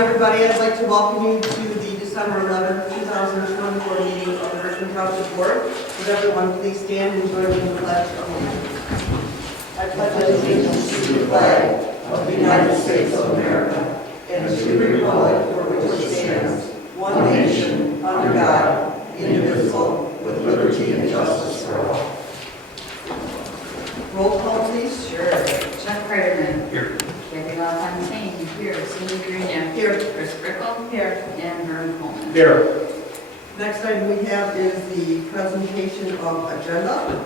everybody. I'd like to welcome you to the December 11th, 2024 meeting of the Richmond Township Board. Would everyone please stand and join me in the pledge of allegiance? I pledge allegiance to the flag of the United States of America and to the republic for which it stands, one nation, under God, indivisible, with liberty and justice for all. Roll call, please. Sure. Chuck Freiderman. Here. Kathy LaFontaine. Here. Cindy Grenier. Here. Chris Brickle. Here. And Vern Coleman. Here. Next item we have is the presentation of agenda.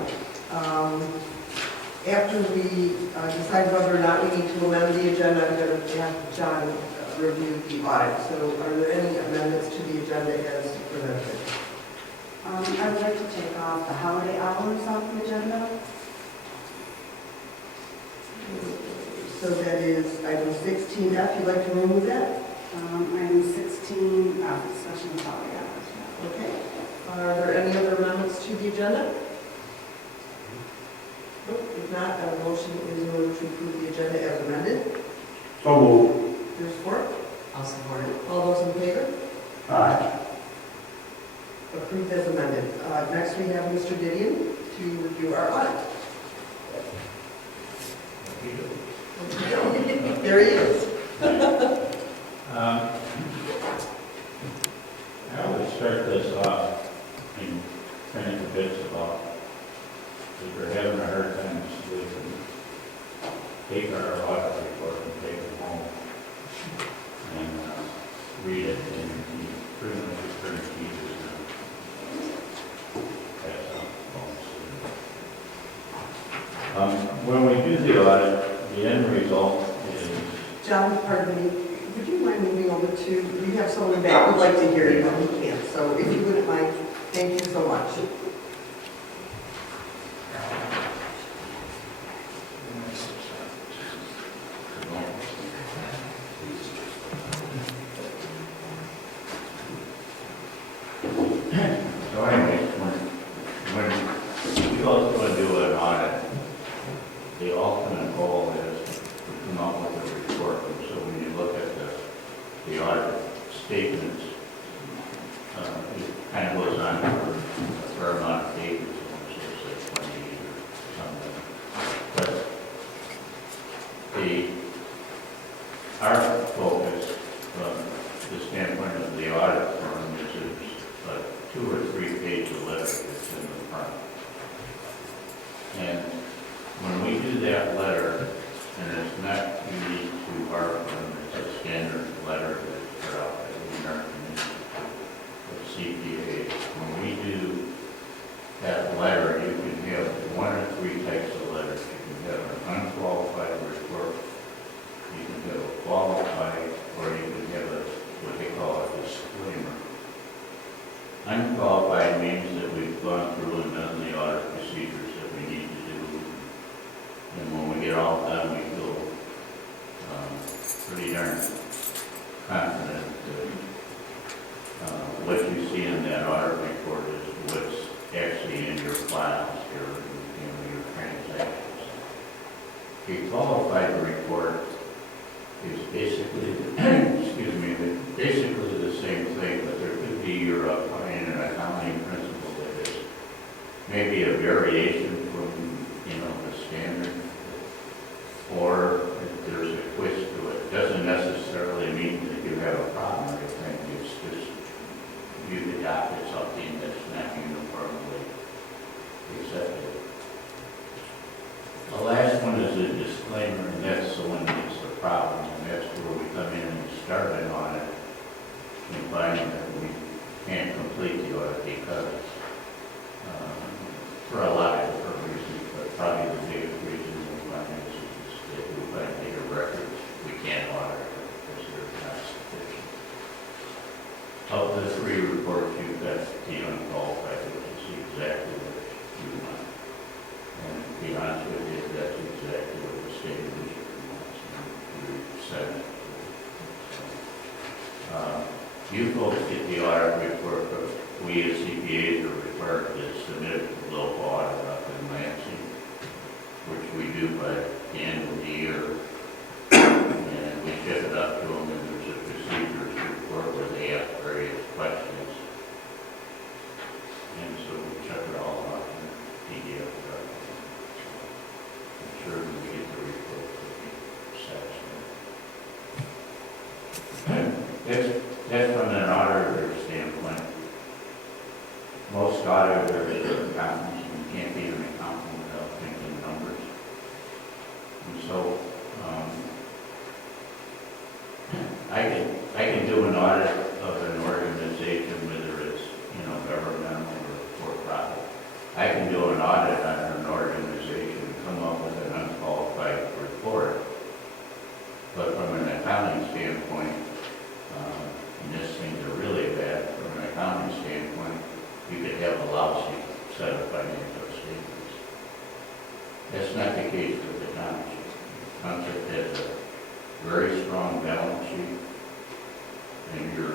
After we decide whether or not we need to amend the agenda, I'm going to have John review the audit. So are there any amendments to the agenda as presented? I would like to take off the holiday hours off the agenda. So that is item 16F. You'd like to remove that? Item 16, discussion of holiday hours. Okay. Are there any other amendments to the agenda? Nope. If not, a motion is in order to approve the agenda as amended. So moved. There's support. I'll support it. All those in favor? Aye. Approved as amended. Next, we have Mr. Didion to review our audit. There he is. I would start this off in kind of bits about if we're having a hard time, we can take our audit report and take it home and read it, and you pretty much just turn the pages now. That's all. When we do the audit, the end result is John, pardon me, would you mind moving over to, we have someone back who'd like to hear you, but he can't. So if you wouldn't mind, thank you so much. So anyways, when we go through and do an audit, the ultimate goal is to come up with a report. And so when you look at the audit statements, it kind of goes on for a fair amount of pages, say 20 or something. But our focus from the standpoint of the audit firm is a 2 or 3 page letter that's in the front. And when we do that letter, and it's not unique to our firm, it's a standard letter that's put out by the American Institute of CPA. When we do that letter, you can have 1 or 3 types of letters. You can have an unqualified report, you can have a qualified, or you can have what they call a disclaimer. Unqualified means that we've gone through and done the audit procedures that we need to do. And when we get all done, we feel pretty darn confident that what you see in that audit report is what's actually in your files, your transactions. A qualified report is basically, excuse me, basically the same thing, but there could be your applying an accounting principle that is maybe a variation from, the standard, or if there's a twist to it. It doesn't necessarily mean that you have a problem or anything. It's just you've adopted something that's not uniformly accepted. The last one is a disclaimer, and that's the one that's the problem, and that's where we come in and start an audit and find that we can't complete the audit because, for a lot of different reasons, but probably the biggest reason we find is that we find data records we can't audit because they're not sufficient. Of the 3 reports, you've got the unqualified, which is exactly what you want. And to be honest with you, that's exactly what the state of Michigan wants. And we said it. You folks get the audit report, but we as CPAs are required to submit a local audit up in Lansing, which we do by the end of the year. And we ship it up to them, and there's a procedure That's from an auditor standpoint. Most auditors are accountants, and you can't be an accountant without thinking numbers. And so, I can do an audit of an organization, whether it's, governmental or for-profit. I can do an audit on an organization and come up with an unqualified report. But from an accounting standpoint, and this things are really bad, from an accounting standpoint, you could have a lousy set of financial statements. That's not the case with the township. The township has a very strong balance sheet, and your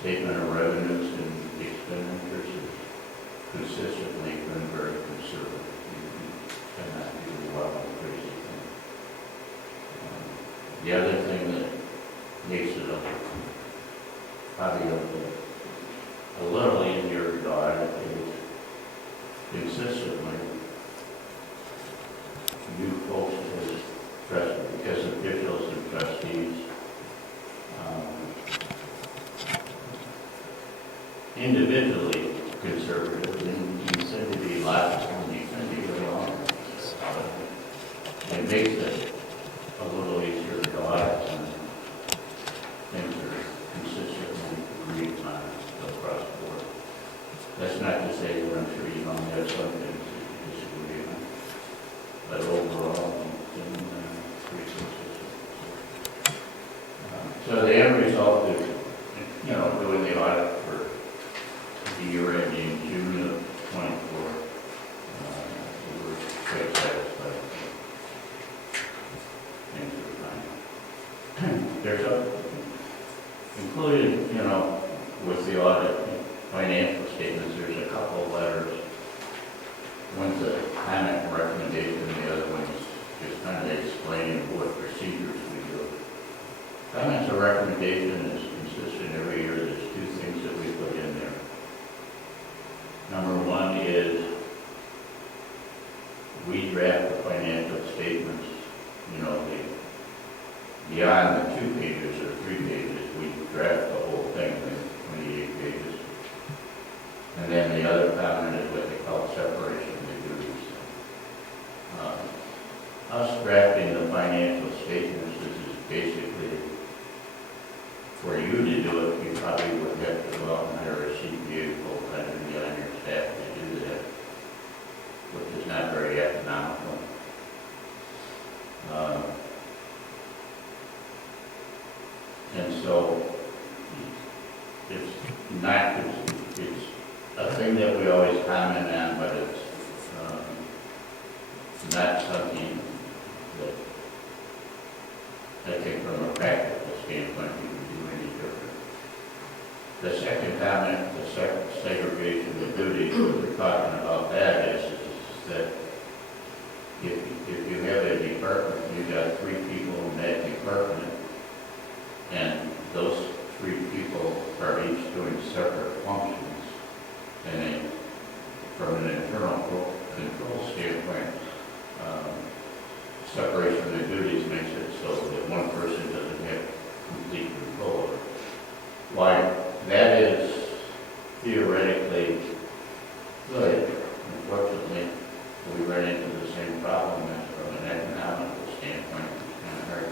statement of revenues and expenditures has consistently been very conservative. You cannot do well and crazy things. The other thing that makes it probably a little easier to audit is consistently you folks as trustees, as officials and trustees, individually conservative, and you tend to be logical and you tend to be wrong. It makes it a little easier to audit when things are consistently agreed on across the board. That's not to say that I'm sure you don't have some things that you disagree on, but overall, it's pretty consistent. So the end result is, doing the audit for the year ending June of '24, we were quite satisfied. Things are fine. There's included, with the audit financial statements, there's a couple of letters. One's a comment and recommendation, the other one's just kind of explaining what procedures we do. Comments and recommendation is consistent every year. There's two things that we put in there. Number one is we draft the financial statements, beyond the 2 pages or 3 pages, we draft the whole thing in 28 pages. And then the other comment is what they call separation of the duties. Us drafting the financial statements, this is basically, for you to do it, you probably would have to go out and hire a CPA full-time and be on your staff to do that, which is not very economical. And so it's not, it's a thing that we always comment on, but it's not something that I think from a practical standpoint you can do any different. The second comment, the second segregation of duties, what we're talking about that is that if you have a department, you've got 3 people in that department, and those 3 people are each doing separate functions, and then from an internal control standpoint, separation of the duties makes it so that one person doesn't have complete control over it. Why that is theoretically good, unfortunately, we run into the same problem as from an economical standpoint. It's kind of hard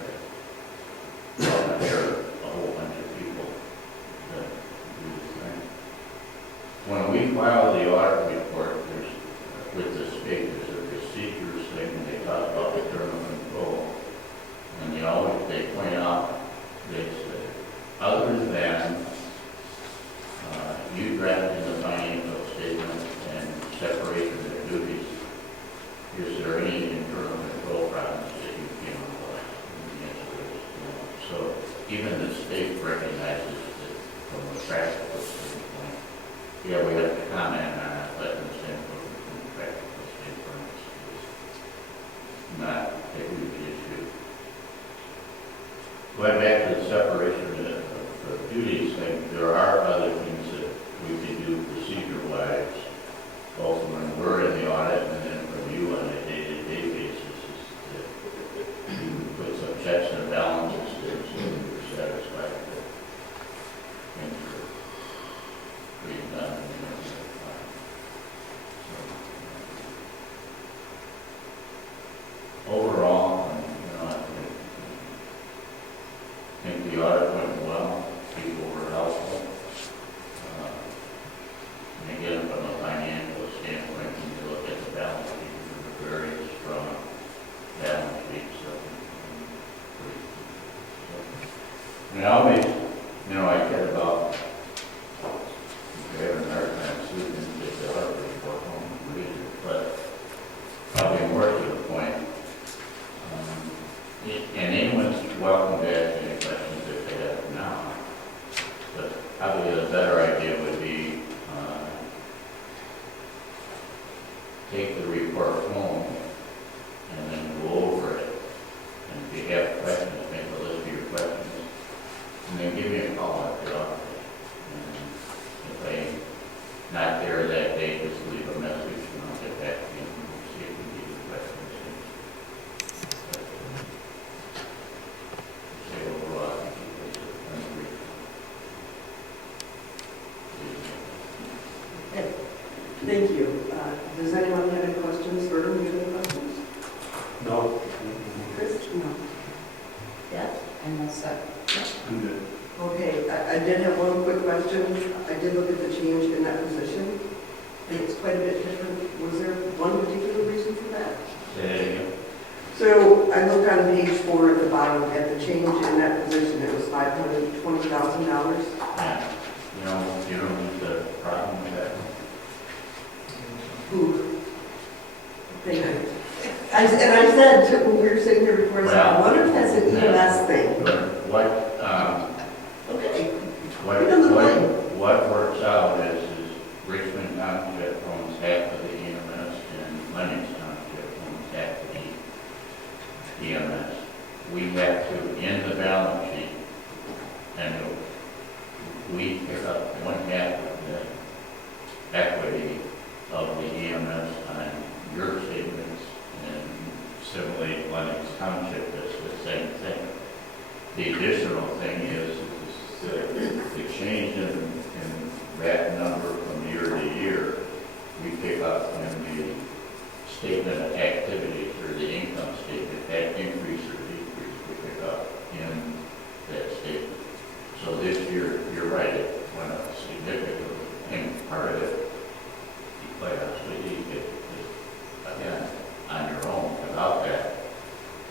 to hire a whole bunch of people to do the thing. When we file the audit report, with the state, there's a procedures thing, and they talk about internal control, and they point out, they say, other than you drafting the financial statement and separation of the duties, is there any internal control problems that you came across? And the answer is no. So even the state recognizes that from a practical standpoint, yeah, we have to comment on it, but in the standpoint, from a practical standpoint, it's not a huge issue. Going back to the separation of the duties thing, there are other things that we can do procedure-wise, both when we're in the audit and then from you on a day-to-day basis, is that you put some checks and balances there so that you're satisfied. You know, I get about, we have an hard time sleeping, take the heart rate go home and read it, but probably more to the point. And anyone's welcome to ask any questions if they have now. But probably the better idea would be, take the report home and then go over it. And if you have questions, make a list of your questions. And then give me a call at the office. And if I'm not there that day, just leave a message and I'll get back to you and we'll see if we need any questions. Say overall, I think it was a brief. Okay, thank you. Does anyone have any questions? Vernon, do you have any questions? No. Chris? No. Yes? And that's that. I'm good. Okay, I did have one quick question. I did look at the change in that position. I think it's quite a bit different. Was there one particular reason for that? Say that again. So I looked on page 4 at the bottom at the change in that position. It was $520,000. Yeah. You don't need the problem with that. Who? Thank you. And I said, when we were sitting here before, I said, I wonder if that's an EMS thing. But Okay. Right on the line. what works out is Richmond Township owns half of the EMS and Lennox Township owns half of the EMS. We have to, in the balance sheet, and we pick up 1/2 of the equity of the EMS on your statements, and similarly Lennox Township does the same thing. The additional thing is the change in that number from year to year, we pick up in the statement of activities or the income statement, that increase or decrease, we pick up in that statement. So this year, you're right, it went up significantly, and part of it, quite honestly, you get, again, on your own, without that,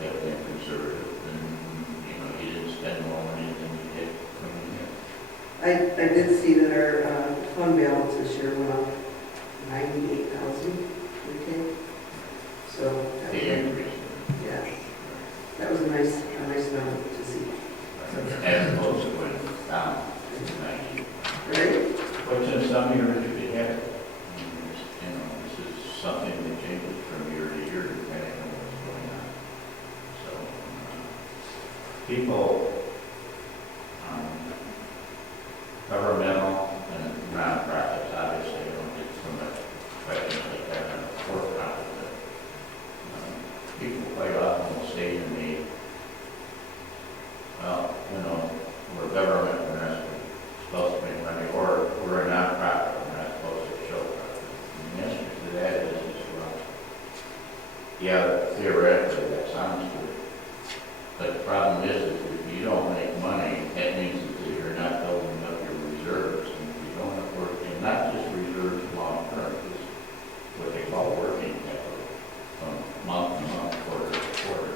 have been conservative, and, you didn't spend more money than you did coming in. I did see that our fund balance this year went up 98,000. Okay. So, The increase. yeah, that was a nice number to see. As opposed to going down, Right? which in some years you could have it. This is something that changes from year to year depending on what's going on. So, people, governmental and nonprofits, obviously, don't get so much questions like that on the for-profit, but people quite often will say to me, well, we're government, we're not supposed to make money, or we're a nonprofit, we're not supposed to show profit. And the answer to that is, well, yeah, theoretically, that sounds good. But the problem is if you don't make money, that means that you're not building up your reserves. And if you don't have working, not just reserves long term, it's what they call working capital, from month to month, quarter to quarter.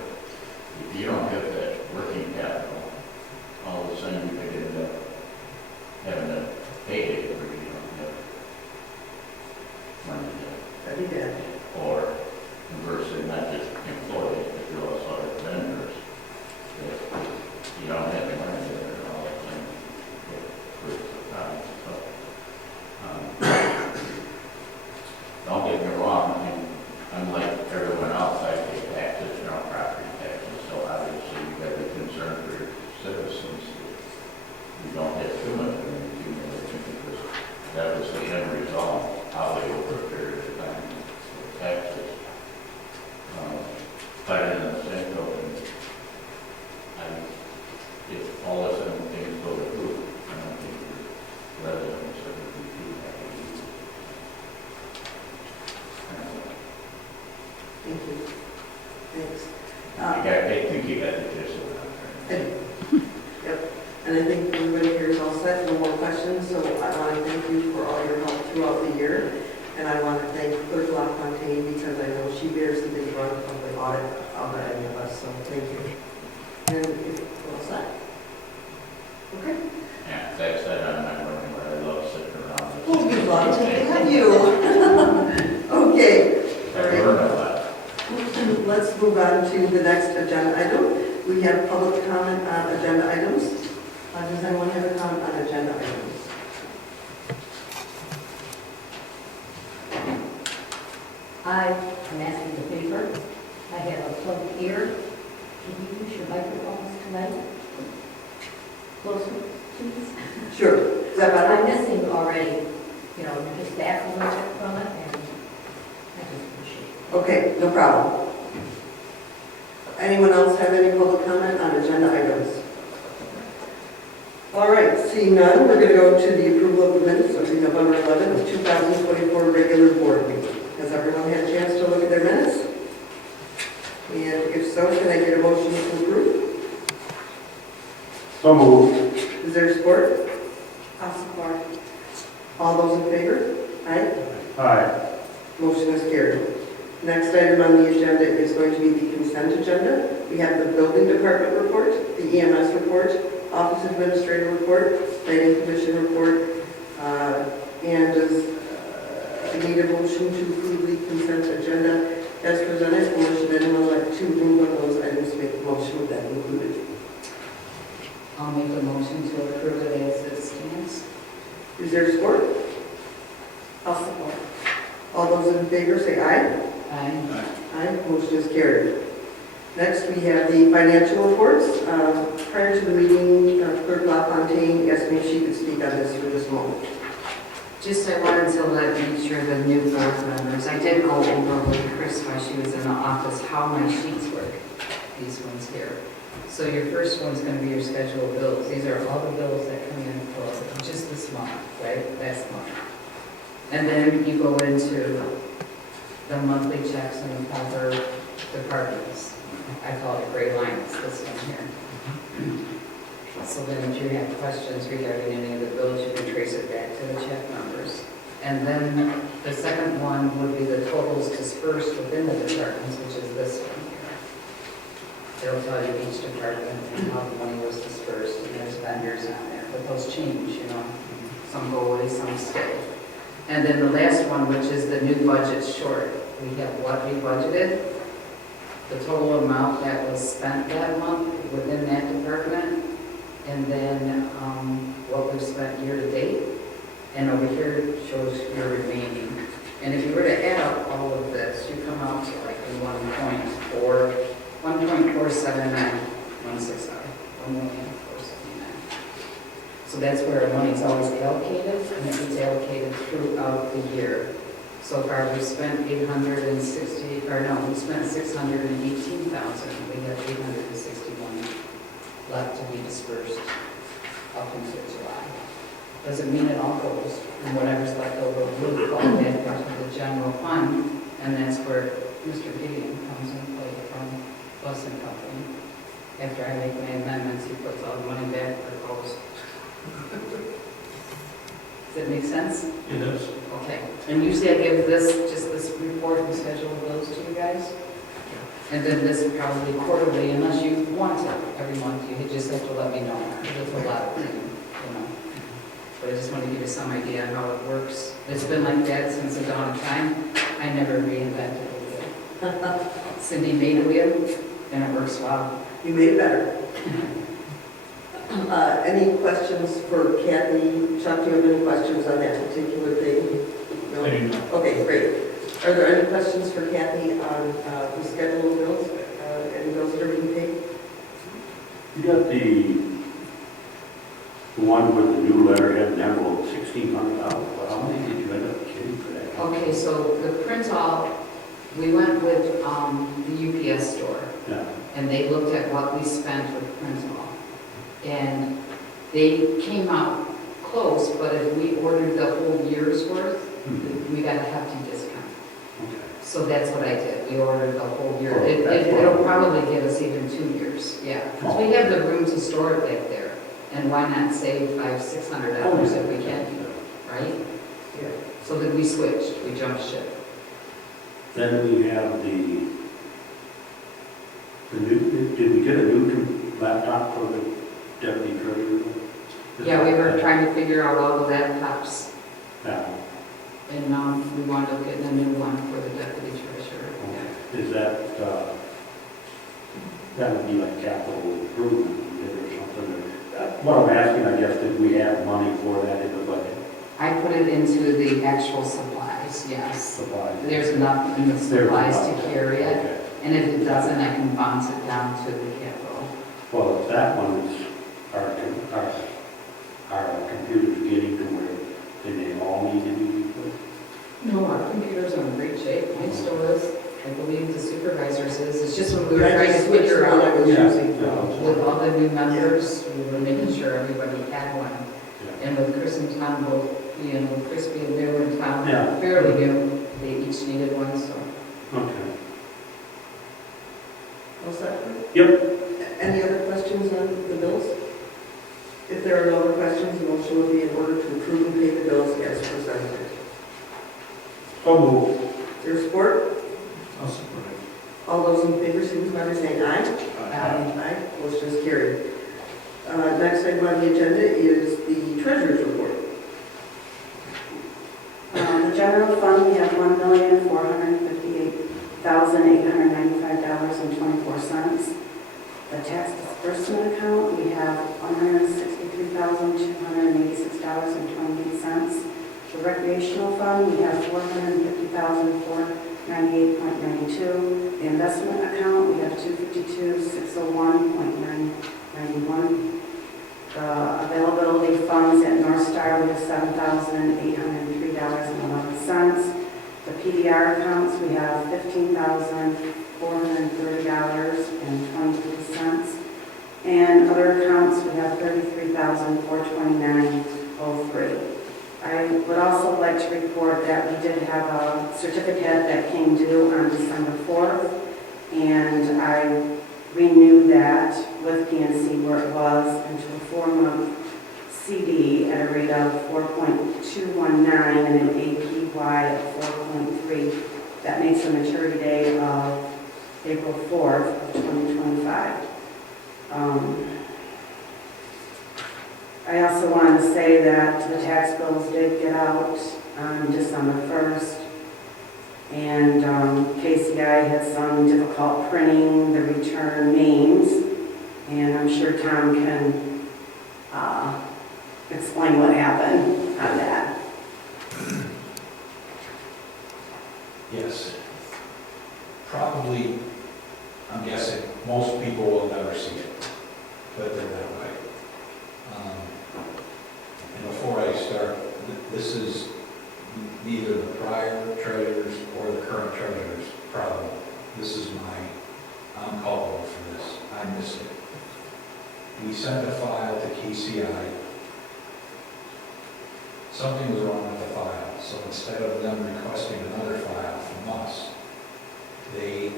If you don't have that working capital, all of a sudden you could end up having a payday where you don't have money to, That'd be bad. or conversely, not just employees, but you also have vendors that you don't have the money there and all that thing with the problem. So, don't get me wrong, unlike everyone else, I pay taxes, property taxes, so obviously you got to be concerned for your citizens that you don't have too much of an accumulation, because that was the end result, how they over a period of time with taxes. But in the same token, if all of a sudden things go to proof, I don't think your residents are going to be too happy. Thank you. Thanks. I think you got the gist of what I'm trying to say. Yep. And I think everybody here is all set. No more questions. So I want to thank you for all your help throughout the year. And I want to thank Clerk LaFontaine because I know she bears the big brunt of the audit of any of us. So thank you. And we're all set. Okay. And That said, I'm not going where I love sitting around. Oh, good luck to have you. Okay. I learned a lot. Let's move on to the next agenda item. We have public comment on agenda items. Does anyone have a comment on agenda items? I'm asking the paper. I have a plug here. Can you use your microphones tonight? Closer, please. Sure. Is that better? I'm missing already, just back a little bit from it, and I just appreciate it. Okay, no problem. Anyone else have any public comment on agenda items? All right, seeing none, we're going to go to the approval of the minutes of the November 11th, 2024 regular board meeting. Has everyone had a chance to look at their minutes? And if so, can I get a motion to approve? So moved. Is there support? I'll support. All those in favor? Aye. Aye. Motion is carried. Next item on the agenda is going to be the consent agenda. We have the building department report, the EMS report, office administrator report, planning commission report, and I need a motion to approve the consent agenda as presented, or should anyone like to move on those items, make a motion with that included? I'll make a motion to approve it as it stands. Is there support? I'll support. All those in favor say aye. Aye. Aye, motion is carried. Next, we have the financial reports. Prior to the meeting, Clerk LaFontaine asked me if she could speak on this for this moment. Just I wanted to make sure the new board members, I did go over with Chris while she was in the office how my sheets work, these ones here. So your first one's going to be your scheduled bills. These are all the bills that come in for just this month, right? Last month. And then you go into the monthly checks and the proper departments. I call it gray lines, this one here. So then if you have questions regarding any of the bills, you can trace it back to the check numbers. And then the second one would be the totals dispersed within the departments, which is this one here. It'll tell you each department and how the money was dispersed, and there's vendors on there, but those change, Some go away, some stay. And then the last one, which is the new budget short. We have what we budgeted, the total amount that was spent that month within that department, and then what we've spent year to date. And over here shows your remaining. And if you were to add up all of this, you come out to like 1.479, 1.479. So that's where our money's always allocated, and it gets allocated throughout the year. So far, we've spent we spent 618,000. We have 861 left to be dispersed up until July. Doesn't mean it all goes, and whatever's left over will fall back into the general fund, and that's where Mr. Gideon comes in play from Bus and Company. After I make my amendments, he puts all the money back for post. Does that make sense? It does. Okay. And usually I give just this report and schedule of those to you guys. And then this probably quarterly, unless you want it every month, you just have to let me know. It's a lot of things, But I just want to give you some idea on how it works. It's been like that since the dawn of time. I never reinvented the wheel. Cindy made a wheel, and it works well. You made it better. Any questions for Kathy? Chuck, do you have any questions on that particular thing? No? I do not. Okay, great. Are there any questions for Kathy on the schedule of bills? Any bills that are being paid? You got the one with the new letterhead and envelope, $1,600. How many did you end up getting for that? Okay, so the print-all, we went with the UPS store. Yeah. And they looked at what we spent with print-all. And they came out close, but if we ordered the whole year's worth, we got a hefty discount. Okay. So that's what I did. We ordered the whole year. Oh, that's It'll why. probably give us even 2 years, yeah. Because we have the room to store it back there. And why not save $500-600 if we can, right? Yeah. So then we switched, we jumped ship. Then we have the new, did we get a new laptop for the deputy treasurer? Yeah, we were trying to figure out all the laptops, Yeah. and we wound up getting a new one for the deputy treasurer. Yeah. Is that, that would be like capital improvement or something? What I'm asking, I guess, did we have money for that in the budget? I put it into the actual supplies, yes. Supplies? There's enough in the There's supplies enough. to carry it, Okay. and if it doesn't, I can bounce it down to the capital. Well, if that one is, our computers getting to where, do they all need to be replaced? No, our computer's in great shape, mine still is, I believe the supervisor's is, it's just when we were I trying to just switched figure the one I out was Yeah. using. with all the new members, we were making sure everybody had one. Yeah. And with Chris and Tom both being, with Chris being new and Tom Yeah. fairly new, they each needed one, so. Okay. All set? Yep. Any other questions on the bills? If there are no other questions, the motion will be in order to approve and pay the bills as presented. So moved. Is there support? I'll support it. All those in favor, signify by saying aye. Aye. Aye, motion is carried. Next item on the agenda is the treasurer's report. The general fund, we have $1,458,895.24. The tax disbursement account, we have $163,286.28. The recreational fund, we have $450,498.92. The investment account, we have $252,601.91. The availability funds at North Star, we have $7,803.11. The PDR accounts, we have $15,430.23. And other accounts, we have $33,429.03. I would also like to report that we did have a certificate that came due on December 4th, and I renewed that with PNC where it was into a 4-month CD at a rate of 4.219 and an APY of 4.3. That makes a maturity date of April 4th of 2025. I also wanted to say that the tax bills did get out on December 1st, and KCI had some difficult printing the return names, and I'm sure Tom can explain what happened on that. Yes. Probably, I'm guessing, most people will never see it, but they're that way. And before I start, this is neither the prior treasurer's or the current treasurer's problem. This is I'm culpable for this. I missed it. We sent a file to KCI. Something was wrong with the file, so instead of them requesting another file from us, they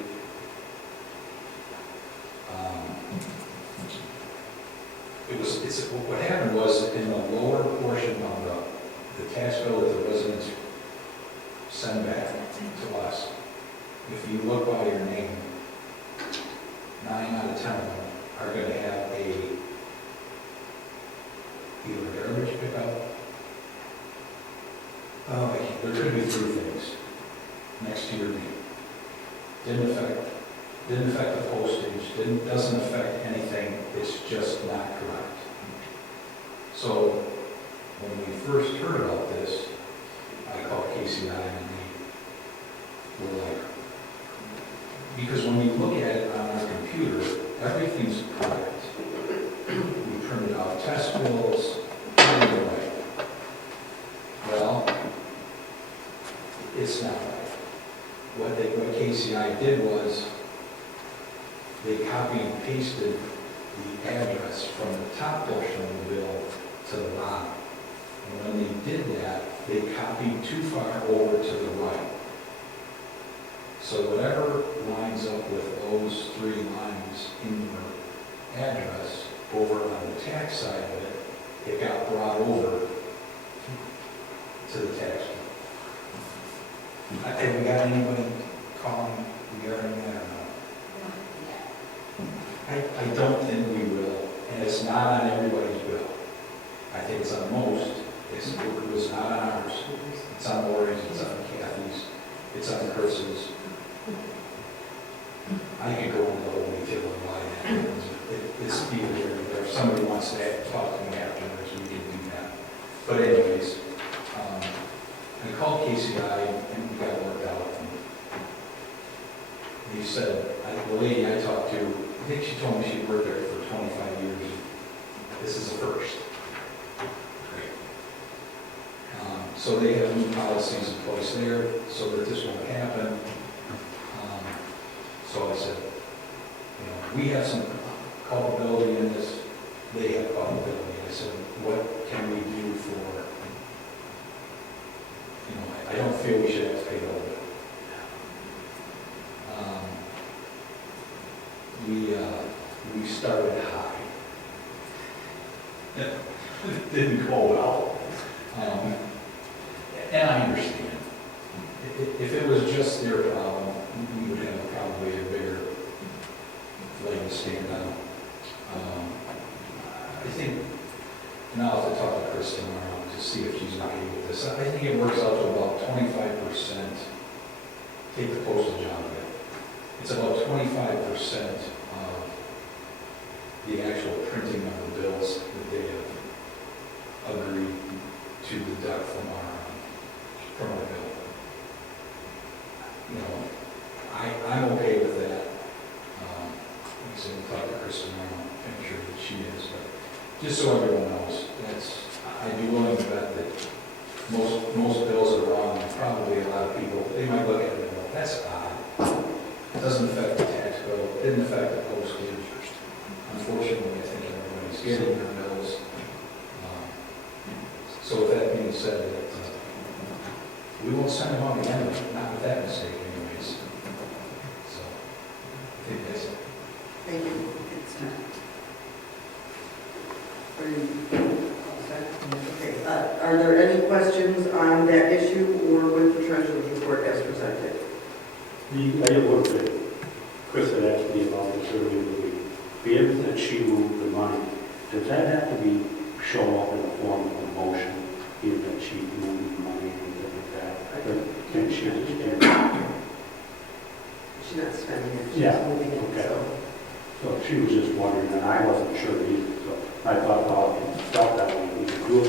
what happened was in the lower portion of the tax bill that the residents send back to us, if you look by your name, 9 out of 10 of them are going to have either a garbage pickup. There could be 3 things next to your name. Didn't affect the postage, doesn't affect anything, it's just not correct. So when we first heard about this, I called KCI and they were like, because when we look at it on our computer, everything's correct. We printed out test bills, everything away. Well, it's not right. What KCI did was they copy and pasted the address from the top portion of the bill to the bottom. And when they did that, they copied too far over to the right. So whatever lines up with those 3 lines in your address over on the tax side of it, it got brought over to the tax bill. Have we got anybody calling regarding that or not? I don't think we will, and it's not on everybody's bill. I think it's on most, it was not on ours. It's on Lori's, it's on Kathy's, it's on Chris's. I could go into the whole detail of why that happens. It's either here or there. If somebody wants to talk to me afterwards, we can do that. But anyways, I called KCI and we got it worked out. He said, the lady I talked to, I think she told me she worked there for 25 years. This is a first. So they have new policies in place there so that this won't happen. So I said, we have some culpability in this, they have culpability. I said, what can we do for, I don't feel we should have to pay the whole bill. We started high. It didn't go well. And I understand. If it was just their problem, we would have probably a bigger leg to stand on. I think, and I'll have to talk to Chris tomorrow to see if she's okay with this. I think it works out to about 25%. Take the postage out of it. It's about 25% of the actual printing of the bills that they have agreed to deduct from our bill. I'm okay with that. Like I said, we'll talk to Chris tomorrow, I'm sure that she is, but just so everyone knows, I'd be willing to bet that most bills are wrong, and probably a lot of people, they might look at it and go, that's odd. It doesn't affect the tax bill, it didn't affect the postage. Unfortunately, I think everybody's getting their bills. So with that being said, we won't send them out again, not with that mistake anyways. So, I think that's it. Thank you. Are you all set? Okay. Are there any questions on that issue or with the treasurer's report as presented? I have one thing. Chris had asked me about this earlier in the week. Being that she moved the money, does that have to be show up in the form of a motion, being that she moved the money and things like that? Can she just do it? She's not spending it, she's Yeah, moving it, okay. so. So she was just wondering, and I wasn't sure either, so I thought, well, if it felt that way, we could do it.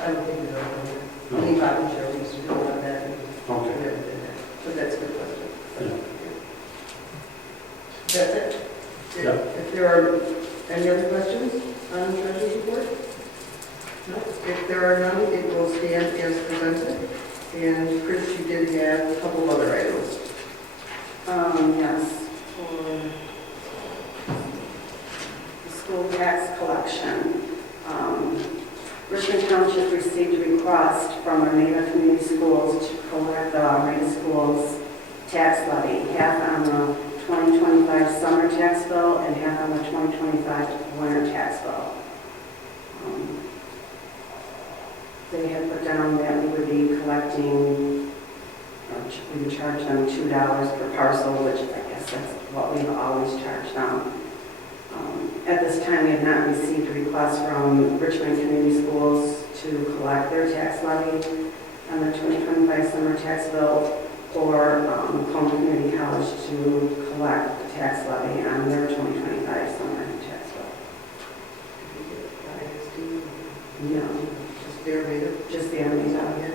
I don't think we know. Only Bob and Cheryl used to know about that. And we Okay. never did that. But that's a good question. Yeah. That's it? Yeah. If there are any other questions on the treasurer's report? No? If there are none, it will stand as presented. And Chris, you did have a couple of other items. Yes, for the school tax collection. Richmond Township received a request from Armada Community Schools to collect the Armada Schools tax levy, half on the 2025 summer tax bill and half on the 2025 winter tax bill. They had put down that we would be collecting, we would charge them $2 per parcel, which I guess that's what we've always charged them. At this time, we have not received a request from Richmond Community Schools to collect their tax levy on the 2025 summer tax bill or Cone Community College to collect the tax levy on their 2025 summer tax bill. No, Just their Armada? just the Armada.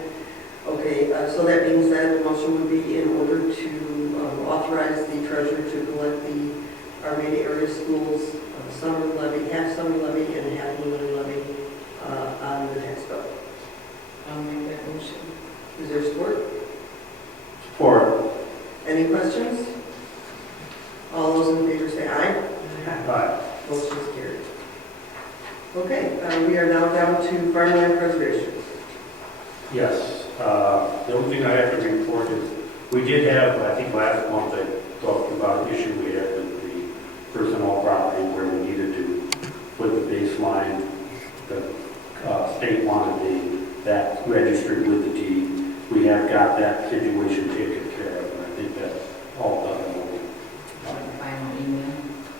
Okay, so that means that the motion would be in order to authorize the treasurer to collect the Armada area schools summer levy, half summer levy, and half winter levy on the tax bill. I'll make that motion. Is there support? For Any questions? All those in favor say aye. Motion is carried. Okay, we are now down to farmland preservation. Yes, the only thing I have to report is, we did have, I think last month, I talked about an issue we had with the personnel property where we needed to put the baseline, the state wanted that registered with the deed. We have got that situation taken care of, and I think that's all done. Final email.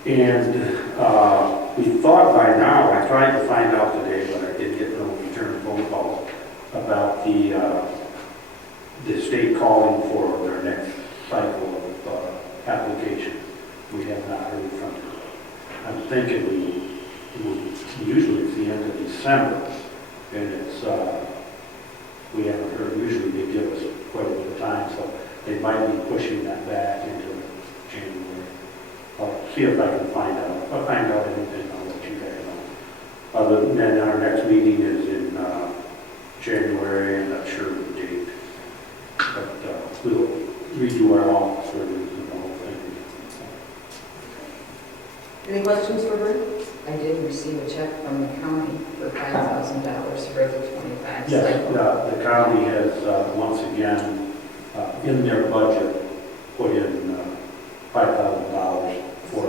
And we thought by now, I tried to find out today, but I did get the state calling for their next cycle of application. We have not heard from them. I'm thinking usually it's the end of December, and it's, we haven't heard, usually they give us quite a bit of time, so they might be pushing that back into January. I'll see if I can find out. If I find out anything, I'll let you guys know. Other than that, our next meeting is in January. I'm not sure of the date, but we'll redo our office surveys and the whole thing. Any questions for Bert? I did receive a check from the county for $5,000 for the 25 Yes, cycle. the county has once again, in their budget, put in $5,000 for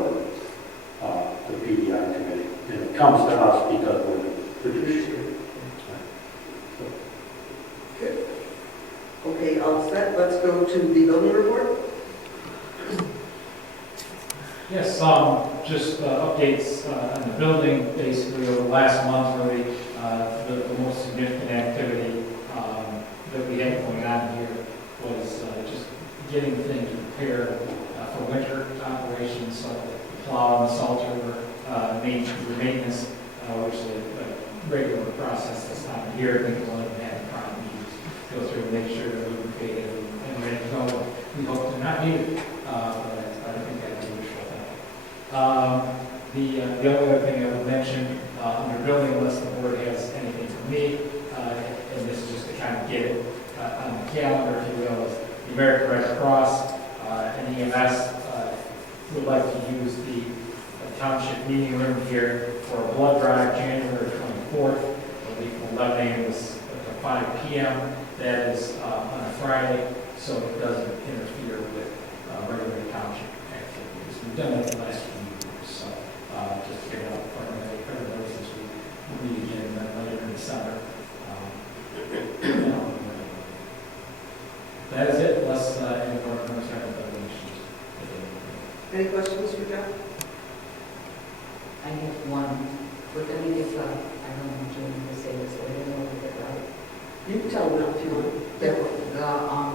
the PDI committee. And it comes to us because we're the fiduciary. Okay, all set. Let's go to the building report. Yes, just updates on the building, basically over the last month, really, the most significant activity that we had going on here was just getting things prepared for winter operations, so the plow and the salter, maintenance, which is a regular process this time of year. I think a lot of them have a problem. You just go through and make sure they're lubricated and ready to go. We hope to not need it, but I think that's a wishful thinking. The only other thing I would mention, under building, unless the board has anything for me, and this is just to kind of get it on the calendar, if you will, is the American Red Cross and EMS would like to use the township meeting room here for a blood drive January 24th. It'll be from 11 a.m. to 5 p.m. That is on a Friday, so it doesn't interfere with regular township activities. We've done it the last few years, so just to get it out for everybody since we meet again later in December. That is it, unless any board members have other issues. Any questions for John? I have one. We're going to get I don't know if you want to say this, but I don't know if it's right. You can tell them if you want. The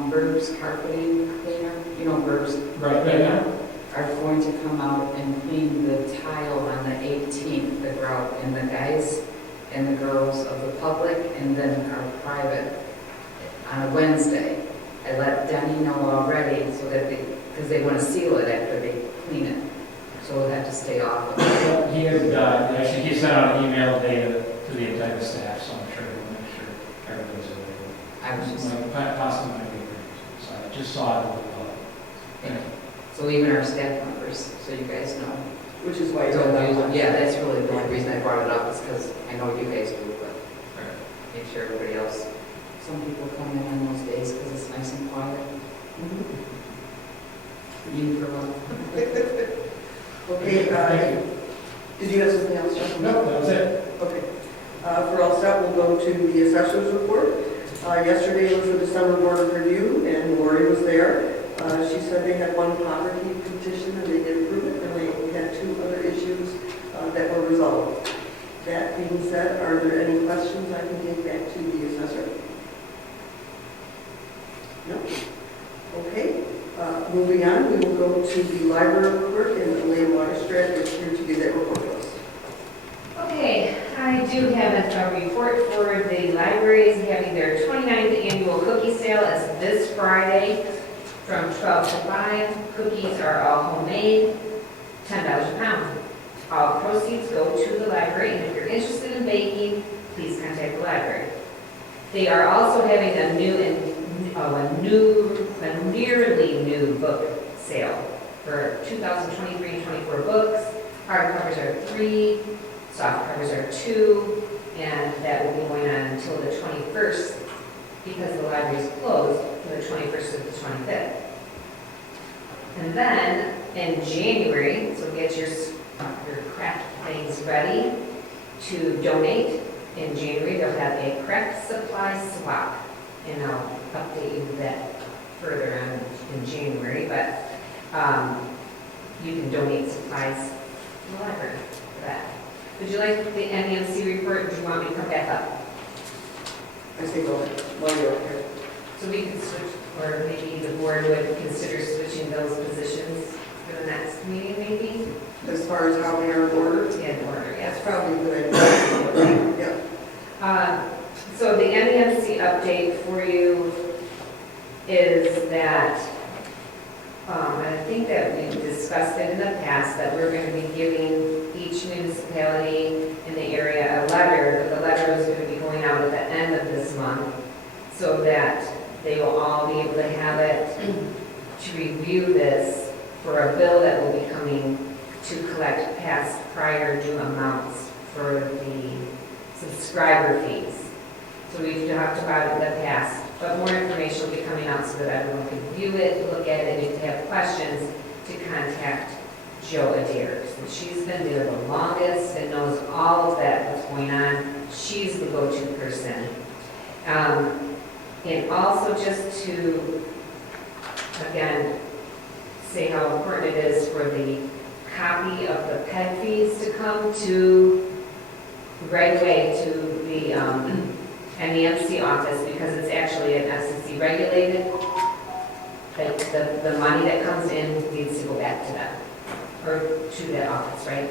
Burbs carpeting cleaner, you know, Burbs Right now. are going to come out and clean the tile on the 18th, the grout, and the guys and the girls of the public, and then our private on a Wednesday. I let Denny know already so that because they want to seal it after they clean it. So we'll have to stay off of it. He has, actually, he sent out an email today to the entire staff, so I'm sure he'll make sure everybody's available. I was just, Possibly might be, so I just saw it. thank you. So even our staff members, so you guys know. Which is why Don't you're use on it. Yeah, that's really the only reason I brought it up is because I know you guys do, but make sure everybody else. Some people come in on those days because it's nice and quiet. You for one. Okay, Thank you. did you have something else, John? No, that was it. Okay. For all set, we'll go to the assessor's report. Yesterday was the December board of review, and Lori was there. She said they had one poverty petition, and they did approve it, and they had two other issues that were resolved. That being said, are there any questions I can take back to the assessor? No? Okay. Moving on, we will go to the library report, and Elaine Waterstrat is here to do that report for us. Okay, I do have a report for the libraries having their 29th annual cookie sale. It's this Friday from 12 to 5. Cookies are all homemade, $10 a pound. All proceeds go to the library, and if you're interested in baking, please contact the library. They are also having a nearly new book sale for 2023-24 books. Hardcovers are 3, soft covers are 2, and that will be going on until the 21st because the library is closed from the 21st to the 25th. And then in January, so get your craft things ready to donate. In January, they'll have a craft supply swap, and I'll update you that further on in January, but you can donate supplies to the library for that. Would you like the MEMC report, or do you want me to come back up? I say go ahead, while you're up here. So we could switch, or maybe the board would consider switching those positions for the next meeting, maybe? As far as how they are ordered, In order, that's yes. probably a good idea. Yeah. So the MEMC update for you is that, I think that we discussed it in the past, that we're going to be giving each municipality in the area a letter, but the letter is going to be going out at the end of this month, so that they will all be able to have it to review this for a bill that will be coming to collect past prior due amounts for the subscriber fees. So we've talked about it in the past, but more information will be coming out so that everyone can view it, look at it, and if they have questions, to contact Jo Adair. So she's been there the longest and knows all of that, what's going on. She's the go-to person. And also just to, again, say how important it is for the copy of the PEG fees to come to, right away to the MEMC office, because it's actually an FCC regulated. Like the money that comes in needs to go back to them, or to that office, right?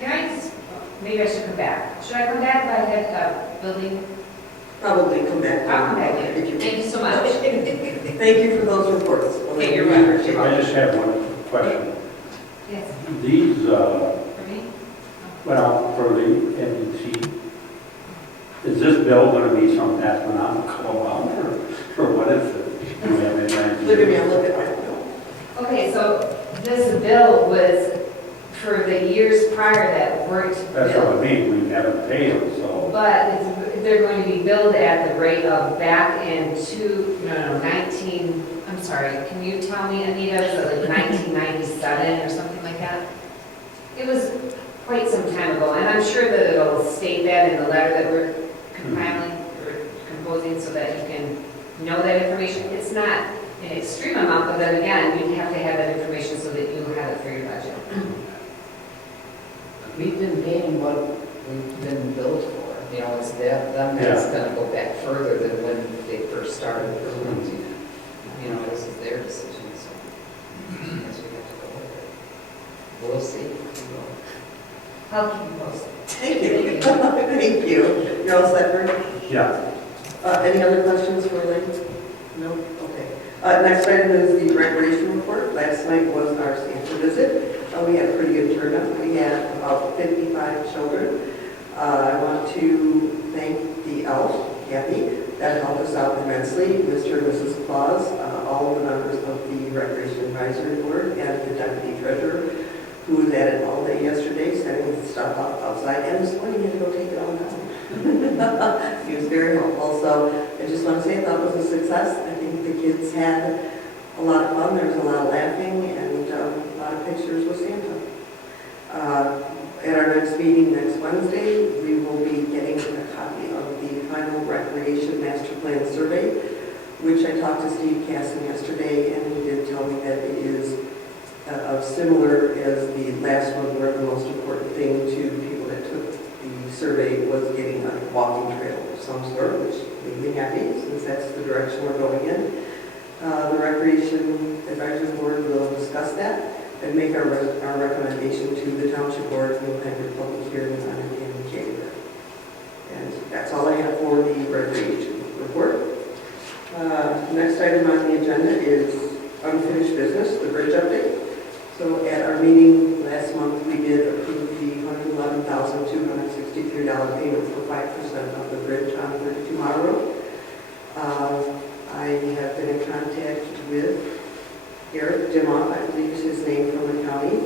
Can I just, maybe I should come back. Should I come back if I had building? Probably come back. I'll come back later. If you- Thank you so much. Thank you for those reports. Okay, you're welcome. I just have one question. Yes, These, for me? well, for the NBC, is this bill going to be some astronomical amount, or what is it? Do we have any idea? Look at me, I'm looking, I don't know. Okay, so this bill was for the years prior that weren't That's billed. what I mean, we haven't paid them, so. But they're going to be billed at the rate of back into, 19, I'm sorry, can you tell me, Anita, is it like 1997 or something like that? It was quite some time ago, and I'm sure that it'll state that in the letter that we're compiling or composing so that you can know that information. It's not an extreme amount, but then again, you have to have that information so that you have it for your budget. We've been paying what we've been billed for. You know, it's that, then that's gonna go back further than when they first started implementing it. You know, this is their decision, so I guess we have to go with it. We'll see. I'll keep you posted. Thank you. Thank you. You're all set, Bert? Yeah, Any other questions for Lynn? No? Okay. Next item is the recreation report. Last night was our Santa visit. We had a pretty good turnout. We had about 55 children. I want to thank the elf, Kathy, that helped us out immensely, Mr. and Mrs. Claus, all of the members of the Recreation Advisory Board, and the deputy treasurer, who was at it all day yesterday, setting the stuff up outside, and this morning he had to go take it all down. He was very helpful, so I just want to say I thought it was a success. I think the kids had a lot of fun. There was a lot of laughing and a lot of pictures with Santa. At our next meeting next Wednesday, we will be getting a copy of the final Recreation Master Plan Survey, which I talked to Steve Casson yesterday, and he did tell me that it is similar as the last one, where the most important thing to people that took the survey was getting a walking trail of some sort, which made me happy, since that's the direction we're going in. The Recreation Advisory Board will discuss that and make our recommendation to the Township Board, and we'll have your public hearing on it in January. And that's all I have for the recreation report. Next item on the agenda is unfinished business, the bridge update. So at our meeting last month, we did approve the $111,263 payment for 5% of the bridge on 32 Mile Road. I have been in contact with Eric Dimoff, I believe is his name, from the county.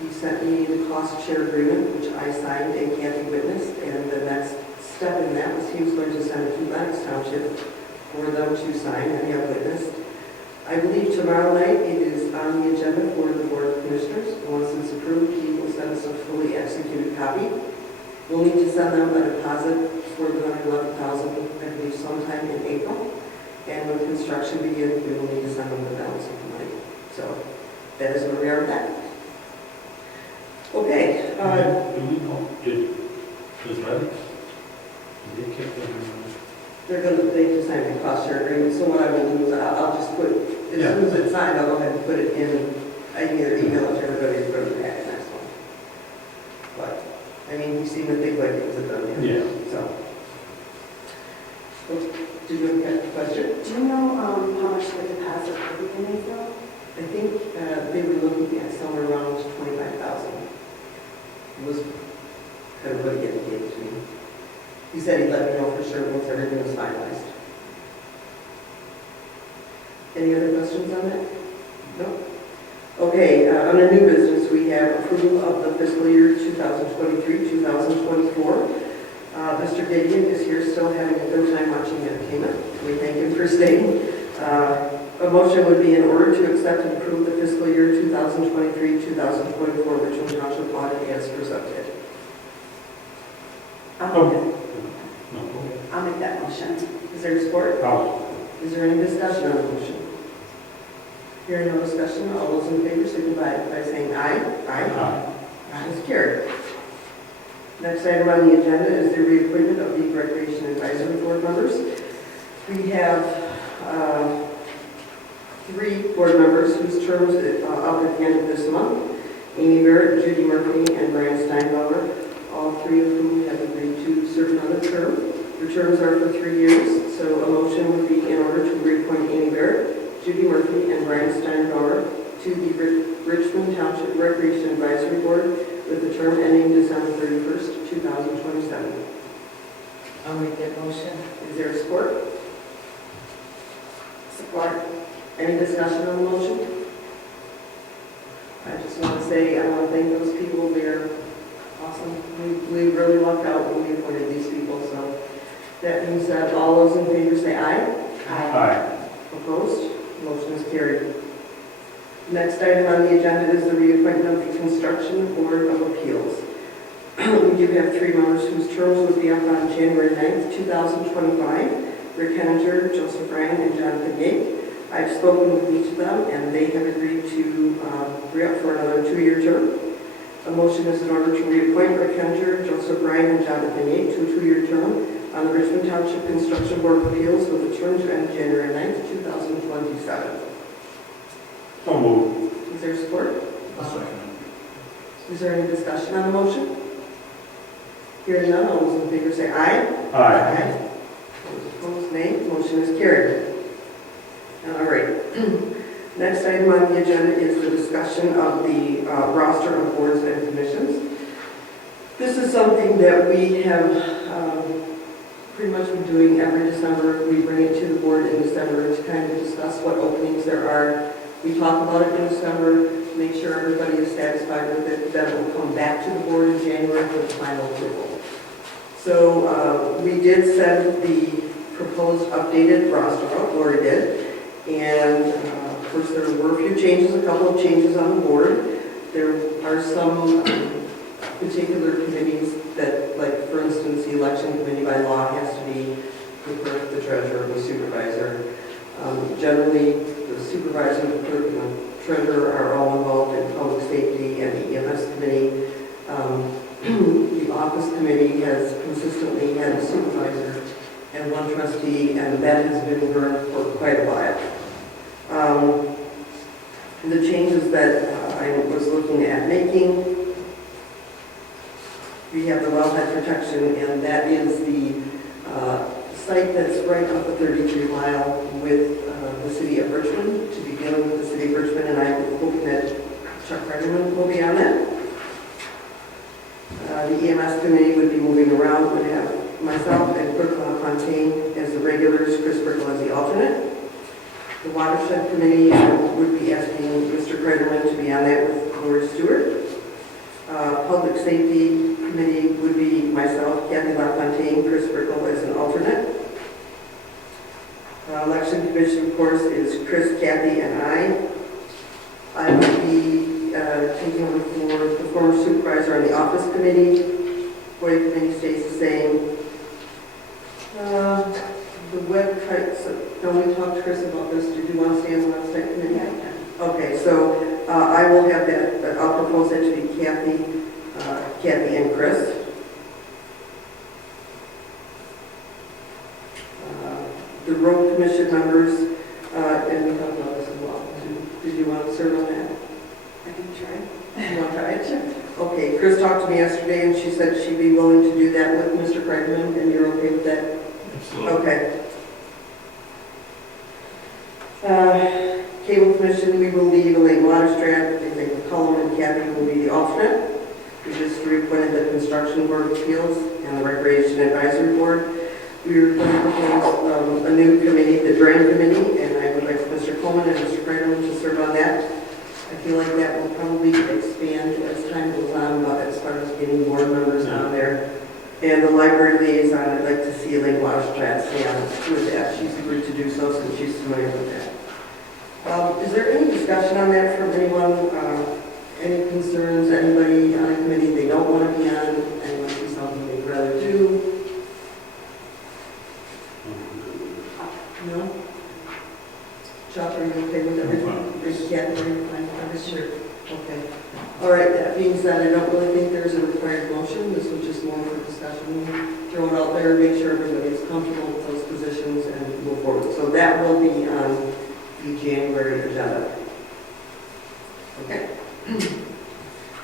He sent me the cost share agreement, which I signed and Kathy witnessed, and the next step in that was he was going to send it to Lennox Township for them to sign, and have witnessed. I believe tomorrow night it is on the agenda for the Board of Commissioners. Once it's approved, he will send us a fully executed copy. We'll need to send them a deposit for the $111,000, I believe sometime in April. And when construction begins, we will need to send them the balance of the money. So that is where we are with that. Okay. Do we know, does Lennox They kept it They just signed a cost share agreement, so what I will do is I'll just put, as soon as it's signed, I'll go ahead and put it in, I can either email it to everybody or put it in the packet next one. But, I mean, he seemed to think like it was a done deal. Yeah. So. Did you have a question? Do you know how much the deposit will be in April? I think they were looking at somewhere around 25,000. Was kind of what he indicated to me. He said he'd let me know for sure once everything was finalized. Any other questions on that? No? Okay, under new business, we have approval of the fiscal year 2023-2024. Mr. Gideon is here still having a good time watching entertainment. We thank him for staying. A motion would be in order to accept and approve the fiscal year 2023-2024 Richmond Township audit as presented. I'll make that motion. Is there support? Oh, Is there any discussion on the motion? Hearing no discussion, all those in favor signify by saying aye. aye. Aye is carried. Next item on the agenda is the reappointment of the Recreation Advisory Board members. We have 3 board members whose terms up at the end of this month. Amy Barrett, Judy Murphy, and Brian Steinbauer, all 3 of whom have agreed to serve another term. Their terms are for 3 years, so a motion would be in order to reappoint Amy Barrett, Judy Murphy, and Brian Steinbauer to the Richmond Township Recreation Advisory Board with the term ending December 31st, 2027. I'll make that motion. Is there support? Support. Any discussion on the motion? I just want to say, I want to thank those people. They're awesome. We really lucked out when we appointed these people. So that being said, all those in favor say aye. Aye. Opposed? Motion is carried. Next item on the agenda is the reappointment of the Construction Board of Appeals. We do have 3 members whose terms would be up on January 9th, 2025. Rick Henninger, Joseph Ryan, and Jonathan Yates. I've spoken with each of them, and they have agreed to re-up for another 2-year term. A motion is in order to reappoint Rick Henninger, Joseph Ryan, and Jonathan Yates to a 2-year term on the Richmond Township Construction Board of Appeals with a term to end January 9th, 2027. So moved. Is there support? I'll second Is there any discussion on the motion? Hearing none, all those in favor say aye. Aye. Those opposed, nay. Motion is carried. All right. Next item on the agenda is the discussion of the roster of boards and commissions. This is something that we have pretty much been doing every December. We bring it to the board in December to kind of discuss what openings there are. We talk about it in December, make sure everybody is satisfied with it, then it will come back to the board in January for the final approval. So we did send the proposed updated roster out, Lori did, and of course there were a few changes, a couple of changes on the board. There are some particular committees that, like for instance, the election committee by law has to be the clerk, the treasurer, the supervisor. Generally, the supervisor, the clerk, and the treasurer are all involved in public safety and the EMS committee. The office committee has consistently had a supervisor and 1 trustee, and that has been burned for quite a while. The changes that I was looking at making, we have the wellhead protection, and that is the site that's right off the 33 mile with the city of Richmond, to be dealing with the city of Richmond, and I'm hoping that Chuck Redderman will be on that. The EMS committee would be moving around, would have myself and Clerk LaFontaine as the regulars, Chris Brickle as the alternate. The watershed committee would be asking Mr. Kreiderman to be on that with Lori Stewart. Public safety committee would be myself, Kathy LaFontaine, Chris Brickle as an alternate. Election commission, of course, is Chris, Kathy, and I. I would be taking over for the former supervisor on the office committee. FOIA committee stays the same. The website, don't we talk to Chris about this? Did you want to stay on the website committee? Yeah. Okay, so I will have that, I'll propose that to be Kathy and Chris. the road commission members, and we talked about this as well. Did you want to serve on that? I can try. You want to try it? Okay, Chris talked to me yesterday, and she said she'd be willing to do that with Mr. Craigman, and you're okay with that? Absolutely. Okay. Cable Commission, we will leave Elaine Waterstrat. I think McCollum and Kathy will be the alternate. We just reappointed the Construction Board of Appeals and the Recreation Advisory Board. We were going to propose a new committee, the Drain Committee, and I would like Mr. Coleman and Mr. Craigman to serve on that. I feel like that will probably expand as time goes on, but as far as getting board members on there. And the library liaison, I'd like to see Elaine Waterstrat stay on with that. She's agreed to do so since she's familiar with that. Is there any discussion on that from anyone? Any concerns? Anybody on a committee they don't want to be on? Anyone see something they'd rather do? No? Chuck, are you okay with everything? Is Kathy fine? Sure. Okay. All right, that being said, I don't really think there's a required motion. This was just more for discussion. Throw it out there, make sure everybody's comfortable with those positions and move forward. So that will be on the January agenda. Okay.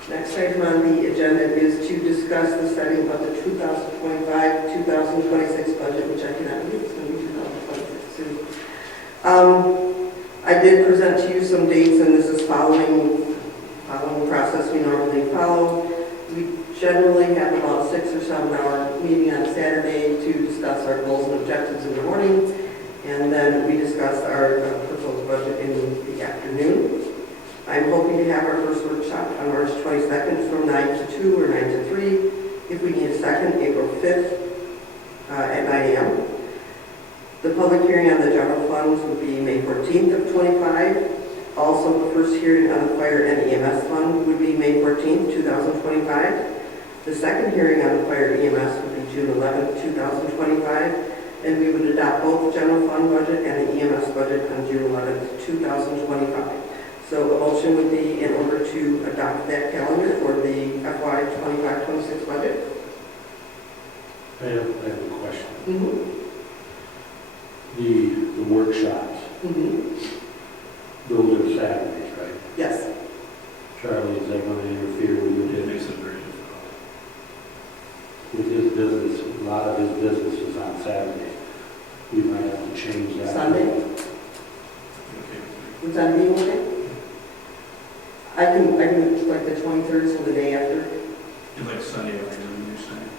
Next item on the agenda is to discuss the setting of the 2025-2026 budget, which I cannot believe it's going to be 2026 soon. I did present to you some dates, and this is following the process we normally follow. We generally have about a 6 or 7 hour meeting on Saturday to discuss our goals and objectives in the morning, and then we discuss our proposed budget in the afternoon. I'm hoping to have our first workshop on March 22nd from 9 to 2 or 9 to 3. If we need a second, April 5th at 9 a.m. The public hearing on the general funds would be May 14th of 25. Also, the first hearing on the fire and EMS fund would be May 14th, 2025. The second hearing on the fire EMS would be June 11th, 2025. And we would adopt both the general fund budget and the EMS budget on June 11th, 2025. So a motion would be in order to adopt that calendar for the FY 25-26 budget. I have a question. Mm-hmm. The workshops, those are Saturdays, right? Yes. Charlie, is that going to interfere with your business? With his business, a lot of his business is on Saturday. We might have to change that. Sunday? Would that be okay? I can like the 23rd, so the day after. You like Sunday afternoon, you're saying?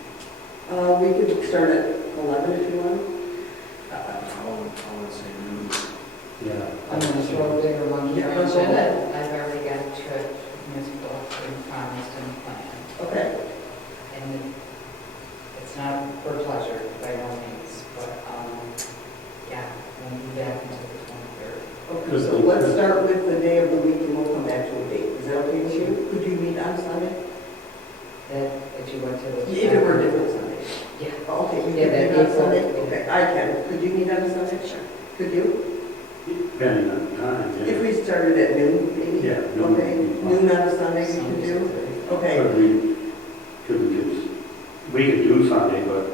We could start at 11 if you want. I would say noon. Yeah. I'm going to throw a bigger monkey Yeah, wrench go in it. ahead. I've already got a trip municipal and promised and planned. Okay. And it's not for pleasure by no means, but, yeah, we'll be back until the 23rd. Okay, so let's start with the day of the week and we'll come back to a date. Is that okay with you? Could you meet on Sunday? That you went to the... If it were different Sunday. Yeah. Oh, okay, you Yeah, can meet that'd on be Sunday? cool. Okay, I can. Could you meet on Sunday? Sure. Could you? Depending on the time, yeah. If we started at noon, maybe? Yeah, noon Okay, would be fine. noon on a Sunday we could do? Okay. But we could do Sunday, but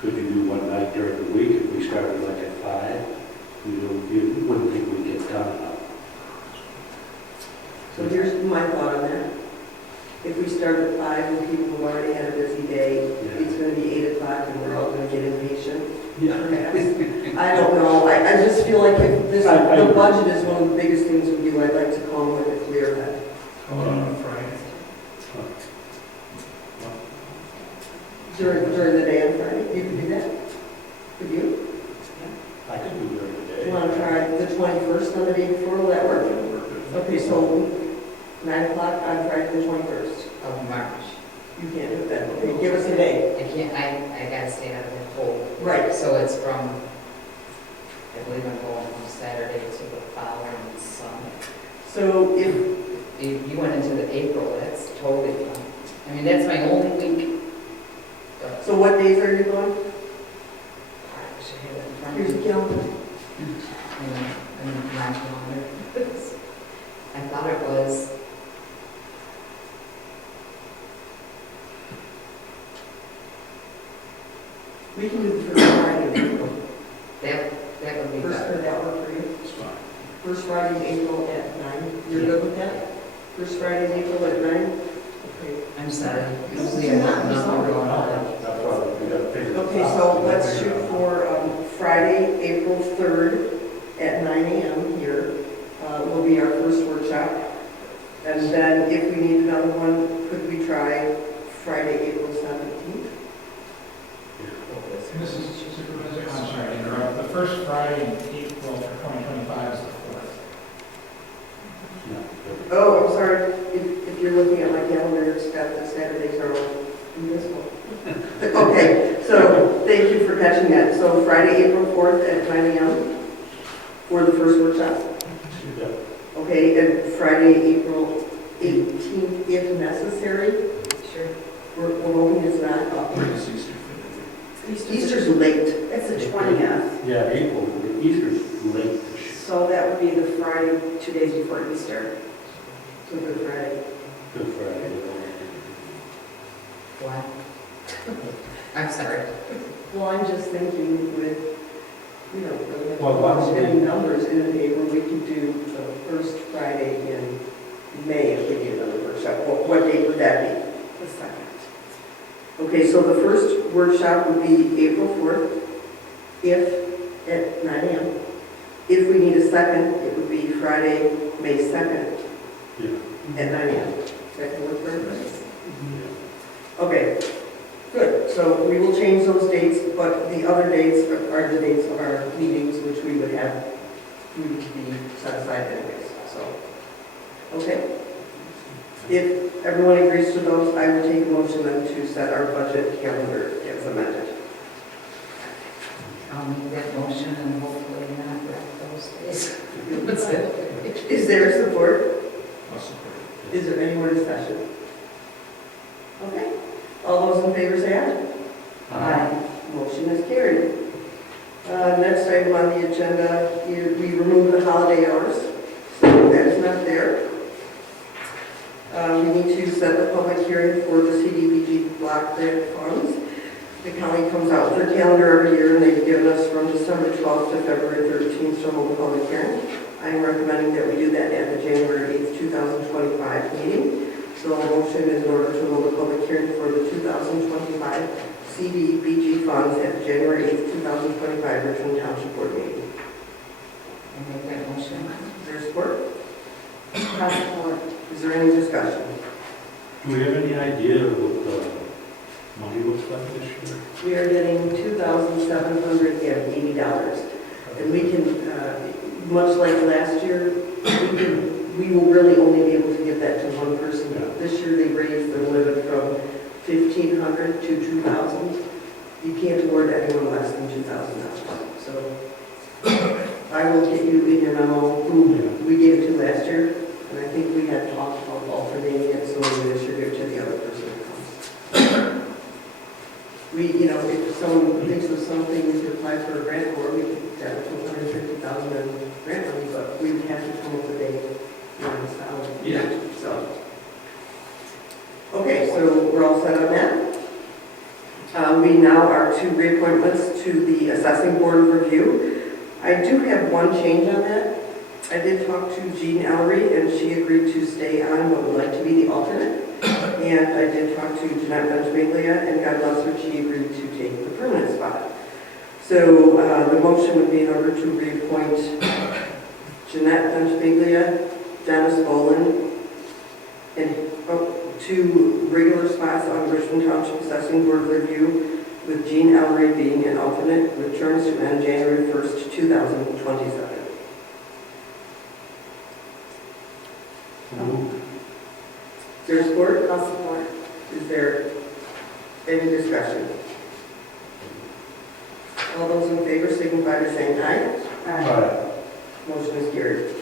could you do one night during the week if we started like at 5? You wouldn't think we'd get done enough. So here's my thought on that. If we start at 5 and people have already had a busy day, it's going to be 8 o'clock and we're all going to get impatient. Perhaps. I don't know. I just feel like if this, the budget is one of the biggest things we do, I'd like to come with a clear head. How about on Friday? During the day on Friday, you could do that? Could you? I could do during the Do day. you want to try the 21st on the day before? Will that work? Okay, so 9 o'clock on Friday the 21st. Of March. You can't do that. Okay, give us a day. I can't, I gotta stay out of the cold. Right. So it's from, I believe I'm going from Saturday to the following Sunday. So if, If you went into the April, that's totally fine. I mean, that's my only week. But so what days are you going? I should have it in front of Here's me. the calendar. I'm not calendar. I thought it was, We can do the first Friday in April. that Friday in April at 9. You're good with that? First Friday in April at 9? Okay. I'm sorry, usually I have another going on. That's why we got to figure. Okay, so let's shoot for Friday, April 3rd at 9 a.m. here. Will be our first workshop. And then if we need another one, could we try Friday, April 17th? Mrs. Supervisor, I'm sorry to interrupt. The first Friday in April for 2025 is the 4th. Oh, I'm sorry. If you're looking at my calendar, it's got the Saturdays are all invisible. Okay, so thank you for catching that. So Friday, April 4th at 9 a.m. for the first workshop. Yeah. Okay, and Friday, April 18th, if necessary. Sure. We're hoping it's not. Where does Easter fit Easter's late. It's the 20th, Yeah, April, Easter's late this year. so that would be the Friday, 2 days before Easter. So Good Friday. Good Friday. What? I'm sorry. Well, I'm just thinking with, we don't really have Well, why don't we- any numbers in the paper, we could do the first Friday in May if we need another workshop. What date would that be? The 2nd. Okay, so the first workshop would be April 4th, if, at 9 a.m. If we need a second, it would be Friday, May 2nd Yeah. at 9 a.m. That can work for everybody? Okay, good. So we will change those dates, but the other dates are the dates of our meetings, which we would be set aside anyways, so. Okay. If everyone agrees to those, I will take a motion then to set our budget calendar as amended. I'll make that motion and hopefully not wreck those days. Is there support? I'll support it. Is there any more discussion? Okay. All those in favor say aye. Aye. Motion is carried. Next item on the agenda, we remove the holiday hours, so that is not there. We need to set the public hearing for the CDBG block grant funds. The county comes out with their calendar every year, and they've given us from December 12th to February 13th to hold a public hearing. I'm recommending that we do that at the January 8th, 2025 meeting. So a motion is in order to hold a public hearing for the 2025 CDBG funds at the January 8th, 2025 Richmond Township Board meeting. I make that motion. Is there support? I'll support. Is there any discussion? Do we have any idea what the money looks like this year? We are getting $2,780. And we can, much like last year, we will really only be able to give that to one person. Yeah. This year they raised the limit from $1,500 to $2,000. You can't award anyone less than $2,000. So I will get you in your memo who we gave it to last year. And I think we had talked about alternating it, so maybe this year give it to the other person that comes. If someone thinks of something we could apply for a grant for, we could get it to $150,000 in grant money, but we would have to come up with a solid. Yeah. So. Okay, so we're all set on that. We now are to reappointments to the assessing board of review. I do have one change on that. I did talk to Jean Ellery, and she agreed to stay on but would like to be the alternate. And I did talk to Jeanette Benchmaglia, and God bless her, she agreed to take the permanent spot. So the motion would be in order to reappoint Jeanette Benchmaglia, Dennis Boland, and two regular spots on Richmond Township Assessing Board of Review, with Jean Ellery being an alternate, with terms to end January 1st, 2027. Is there support? I'll support. Is there any discussion? All those in favor signify by saying aye. Motion is carried.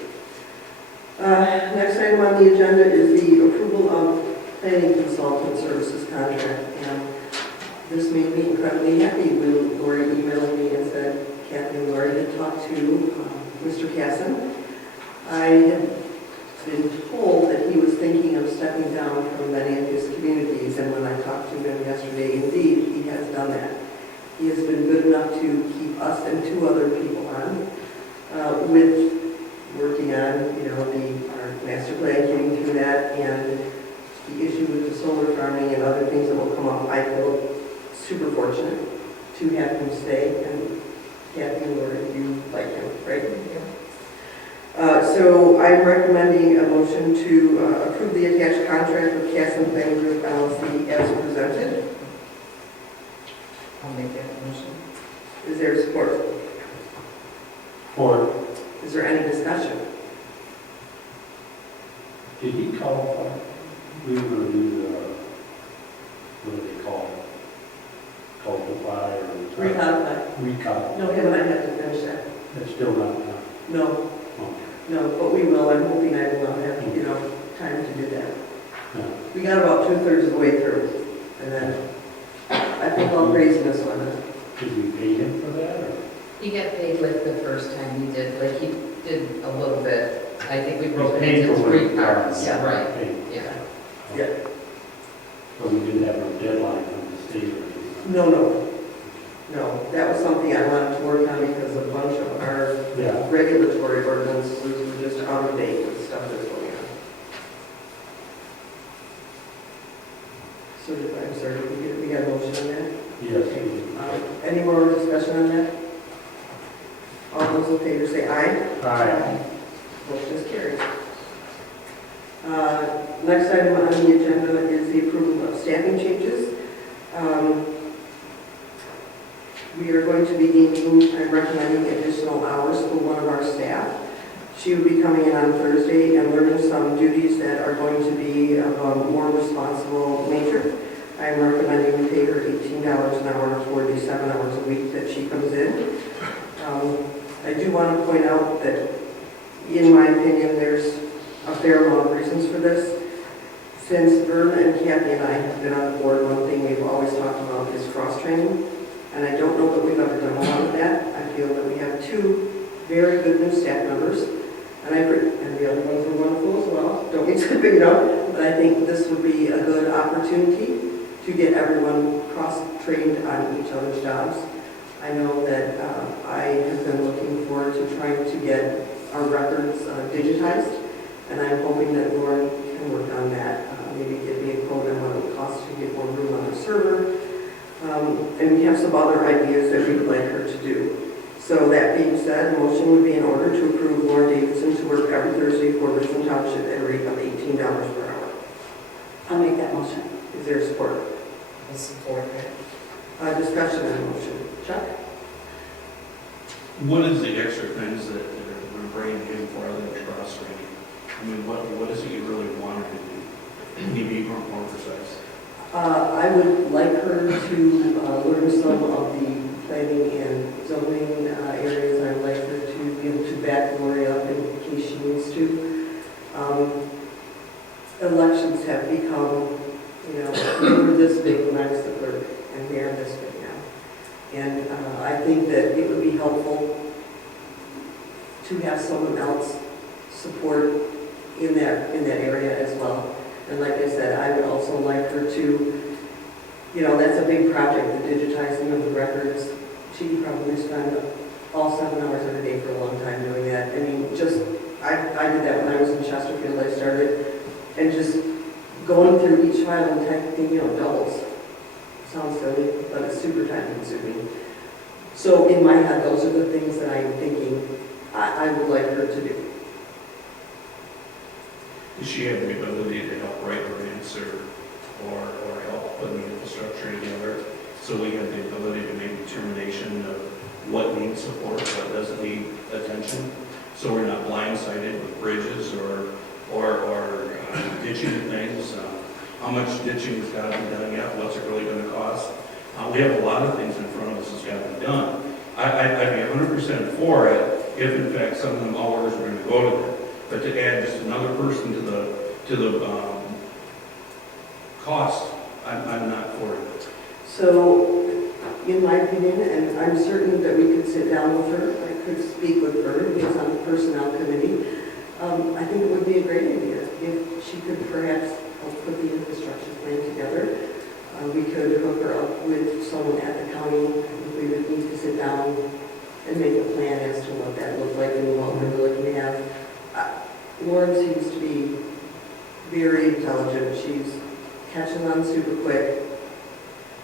Next item on the agenda is the approval of planning consultant services contract. And this made me incredibly happy when Lori emailed me and said, Kathy and Lori had talked to Mr. Casson. I had been told that he was thinking of stepping down from many of his communities, and when I talked to him yesterday, indeed, he has done that. He has been good enough to keep us and two other people on with working working on, our master plan, getting through that, and the issue with the solar farming and other things that will come up. I feel super fortunate to have him stay, and Kathy and Laura, you like him, right? So I'm recommending a motion to approve the attached contract with Casson Planning Group LLC as presented. I'll make that motion. Is there support? Or, Is there any discussion? did he call, we were going to do the, what do they call it? Cultivate or? Recodify. Recod. No, him and I have to finish that. That's still not done. No, Okay. no, but we will. I'm hoping I will have, time to do that. Yeah. We got about 2/3 of the way through, and then I think I'll praise this one. Did we pay him for that, or? He got paid like the first time he did, like he did a little bit. I think we broke it Paid into for three what? parts. Yeah, right, Paid. yeah. Yeah. But we didn't have a deadline from the state or anything? No, that was something I wanted to work on because a bunch of our Yeah. regulatory ordinances were just out of date with stuff that's going on. So I'm sorry, we got a motion on that? Yes. Any more discussion on that? All those in favor say aye. Aye. Motion is carried. Next item on the agenda is the approval of staffing changes. We are going to be needing, I'm recommending additional hours for one of our staff. She will be coming in on Thursday and learning some duties that are going to be of a more responsible nature. I'm recommending we pay her $18 an hour for the 7 hours a week that she comes in. I do want to point out that, in my opinion, there's a fair amount of reasons for this. Since Vern and Kathy and I have been on the board, one thing we've always talked about is cross-training. And I don't know that we've ever done a lot of that. I feel that we have 2 very good new staff members. And the other ones are wonderful as well. Don't mean to, but I think this would be a good opportunity to get everyone cross-trained on each other's jobs. I know that I have been looking forward to trying to get our records digitized, and I'm hoping that Lauren can work on that. Maybe give me a quote on what it would cost to get more room on the server. And we have some other ideas that we would like her to do. So that being said, a motion would be in order to approve Lauren Davidson to work every Thursday for Richmond Township at a rate of $18 per hour. I'll make that motion. Is there support? I support that. Discussion on the motion. Chuck? What is the extra things that we're bringing in for other than cross training? I mean, what is it you really want her to do? Can you be more precise? I would like her to learn some of the planning and zoning areas. I'd like her to be able to back Lori up in case she needs to. Elections have become, we were this big when I was the clerk, and we are this big now. And I think that it would be helpful to have someone else support in that area as well. And like I said, I would also like her to, that's a big project, the digitizing of the records. She could probably spend all 7 hours every day for a long time doing that. I mean, I did that when I was in Chesterfield. I started, and just going through each file and typing, doubles. Sounds silly, but it's super time consuming. So in my head, those are the things that I'm thinking I would like her to do. Does she have the ability to help write her answer or help put the infrastructure together? So we have the ability to make determination of what needs support, what doesn't need attention. So we're not blindsided with bridges or ditching things. How much ditching has got to be done yet? What's it really going to cost? We have a lot of things in front of us that's got to be done. I'd be 100% for it if in fact some of them hours were going to go to that. But to add just another person to the cost, I'm not for it. So, in my opinion, and I'm certain that we could sit down with her, I could speak with her, who's on the personnel committee. I think it would be a great idea if she could perhaps help put the infrastructure plan together. We could hook her up with someone at the county. I think we would need to sit down and make a plan as to what that looked like and what we were looking to have. catches on super quick.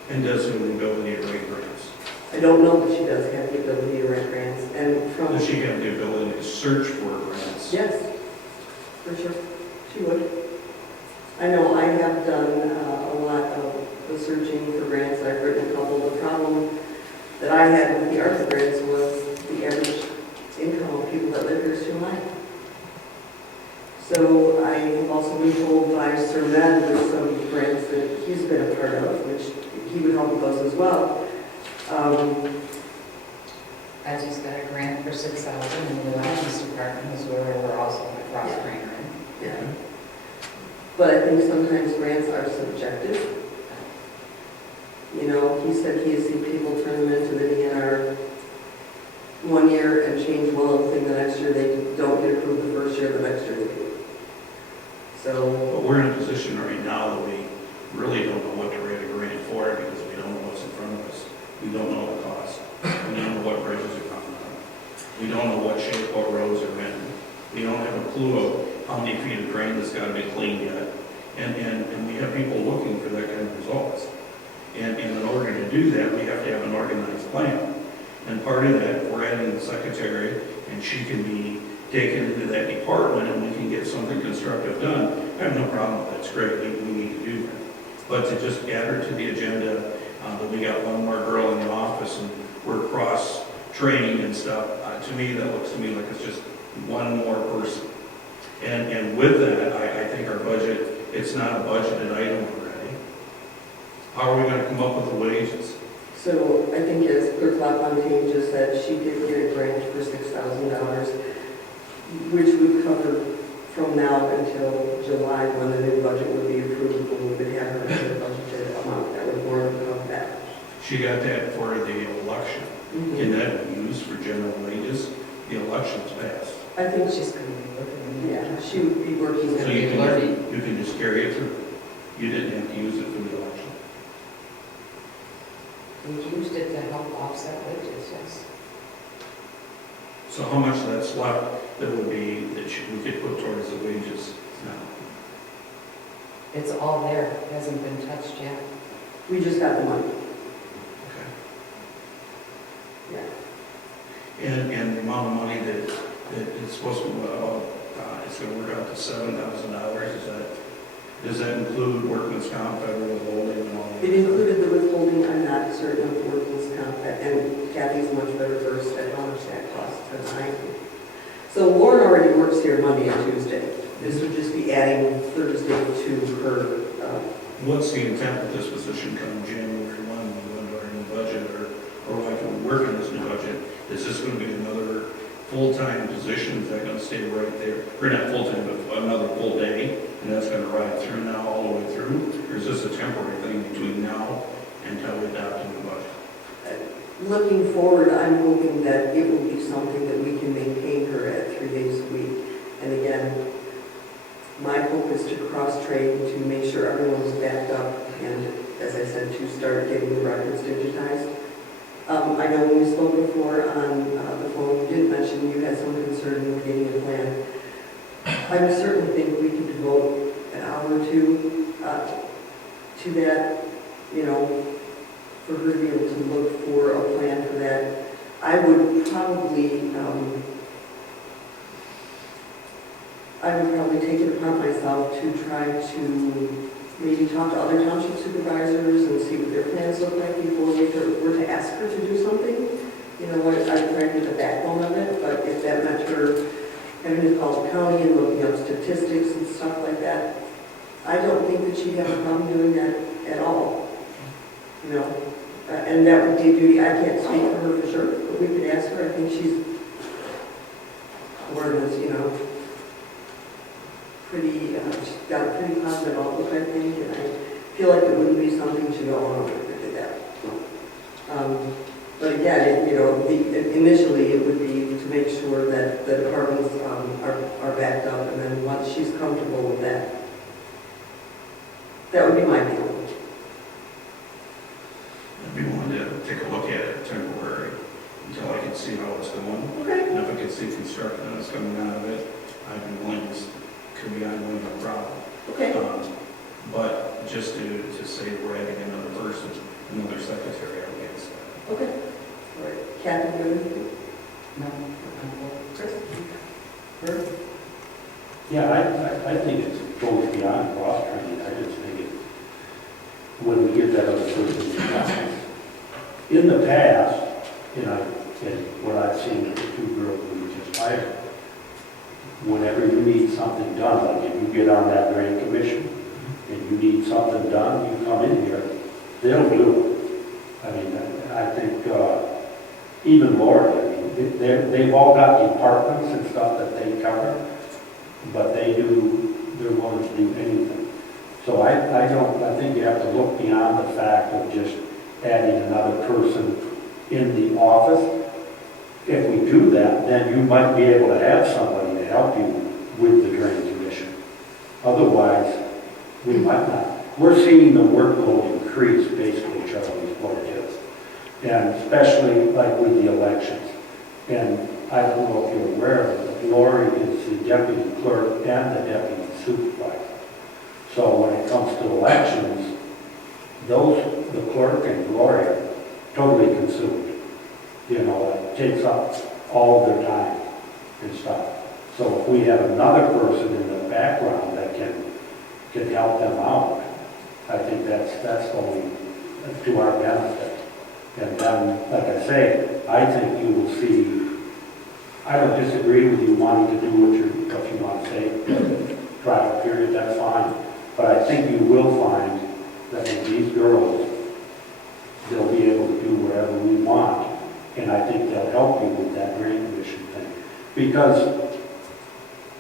And does have the ability to write grants. I don't know that she does have the ability to write grants, and from... Does she have the ability to search for grants? Yes, for sure, she would. I know I have done a lot of the searching for grants. I've written a couple. The problem that I had with the ARPA grants was the average income of people that live here is too high. So I have also been told by Sir Ned with some grants that he's been a part of, which he would help with those as well. I just got a grant for $6,000 in the elections department, is where we're also a cross trainer in. Yeah. But I think sometimes grants are subjective. You know, he said he has seen people turn them into the DNR one year and change one little thing the next year. They don't get approved the first year, the next year they do. So, But we're in a position right now that we really don't know what to write a grant for because we don't know what's in front of us. We don't know the cost. We don't know what bridges are coming on. We don't know what shape what roads are in. We don't have a clue of how many feet of drain that's got to be cleaned yet. And we have people looking for that kind of results. And in order to do that, we have to have an organized plan. And part of that, we're adding the secretary, and she can be taken into that department, and we can get something constructive done. I have no problem with that. It's great. We need to do that. But to just add her to the agenda, that we got one more girl in the office, and we're cross-training and stuff, to me, that looks to me like it's just one more person. And with that, I think our budget, it's not a budgeted item already. How are we going to come up with the wages? so I think as Clerk LaFontaine just said, she did get a grant for $6,000, which would cover from now until July when the new budget would be approved, and we would have her at the budgeted amount that would more than come back. She got that for the election. Can that be used for general wages? The election's passed. I think She's going to be working. yeah, she would be working. So you can just carry it through. You didn't have to use it for the election. We used it to help offset wages, yes. So how much that's left that would be, that we could put towards the wages now? It's all there, it hasn't been touched yet. We just got the money. Okay. Yeah. And the amount of money that it's supposed to, it's going to work out to $7,000, does that include workman's comp, federal withholding and all that? It included the withholding. I'm not certain of workman's comp, and Kathy's much better versed at how much that costs than I am. So Lauren already works here Monday and Tuesday. This would just be adding Thursday to her. What's the intent of this position come January 1 when we go into our new budget, or like we work in this new budget? Is this going to be another full-time position? Is that going to stay right there? Or not full-time, but another full day? And that's going to ride through now all the way through? Or is this a temporary thing between now until we adopt a new budget? Looking forward, I'm hoping that it will be something that we can maintain her at 3 days a week. And again, my hope is to cross-train to make sure everyone's backed up and, as I said, to start getting the records digitized. I know when we spoke before on the phone, you did mention you had some concern with getting a plan. I would certainly think we could devote an hour or two to that, you know, for her to be able to look for a plan for that. I would probably take it upon myself to try to maybe talk to other township supervisors and see what their plans look like before we were to ask her to do something. You know, what I'd try to do the backbone of it, but if that meant her having to call the county and looking up statistics and stuff like that, I don't think that she'd have a problem doing that at all. You know, and that would be a duty. I can't speak for her for sure, but we could ask her. I think she's wordless, you know, pretty, she's got a pretty positive outlook, I think, and I feel like it wouldn't be something to go on if we did that. But again, you know, initially it would be to make sure that the departments are backed up, and then once she's comfortable with that, that would be my feeling. I'd be willing to take a look at it temporary until I can see how it's going. Okay. And if I can see construction that's coming out of it, I'd be willing to, could be ongoing, no problem. Okay. But just to say we're adding another person, another secretary, I'm against that. Okay. All right. Kathy, do you have anything? No, I'm cool. Chris? Bert? Yeah, I think it goes beyond cross-training. I just think it, when we get that other person in the past, and what I've seen with the two girls we just hired, whenever you need something done, like if you get on that drain commission and you need something done, you come in here, they'll do it. I mean, I think even Lori, I mean, they've all got departments and stuff that they cover, but they're willing to do anything. So I think you have to look beyond the fact of just adding another person in the office. If we do that, then you might be able to have somebody to help you with the drain commission. Otherwise, we might not. We're seeing the workload increase basically, Charlie, what it is. And especially like with the elections. And I don't know if you're aware of it, but Lori is the deputy clerk and the deputy supervisor. So when it comes to elections, the clerk and Lori are totally consumed. It takes up all of their time and stuff. So if we have another person in the background that can help them out, I think that's going to our benefit. And then, like I say, I think you will see, I don't disagree with you wanting to do what you want to say, trial period, that's fine. But I think you will find that with these girls, they'll be able to do whatever we want. And I think they'll help you with that drain commission thing. Because,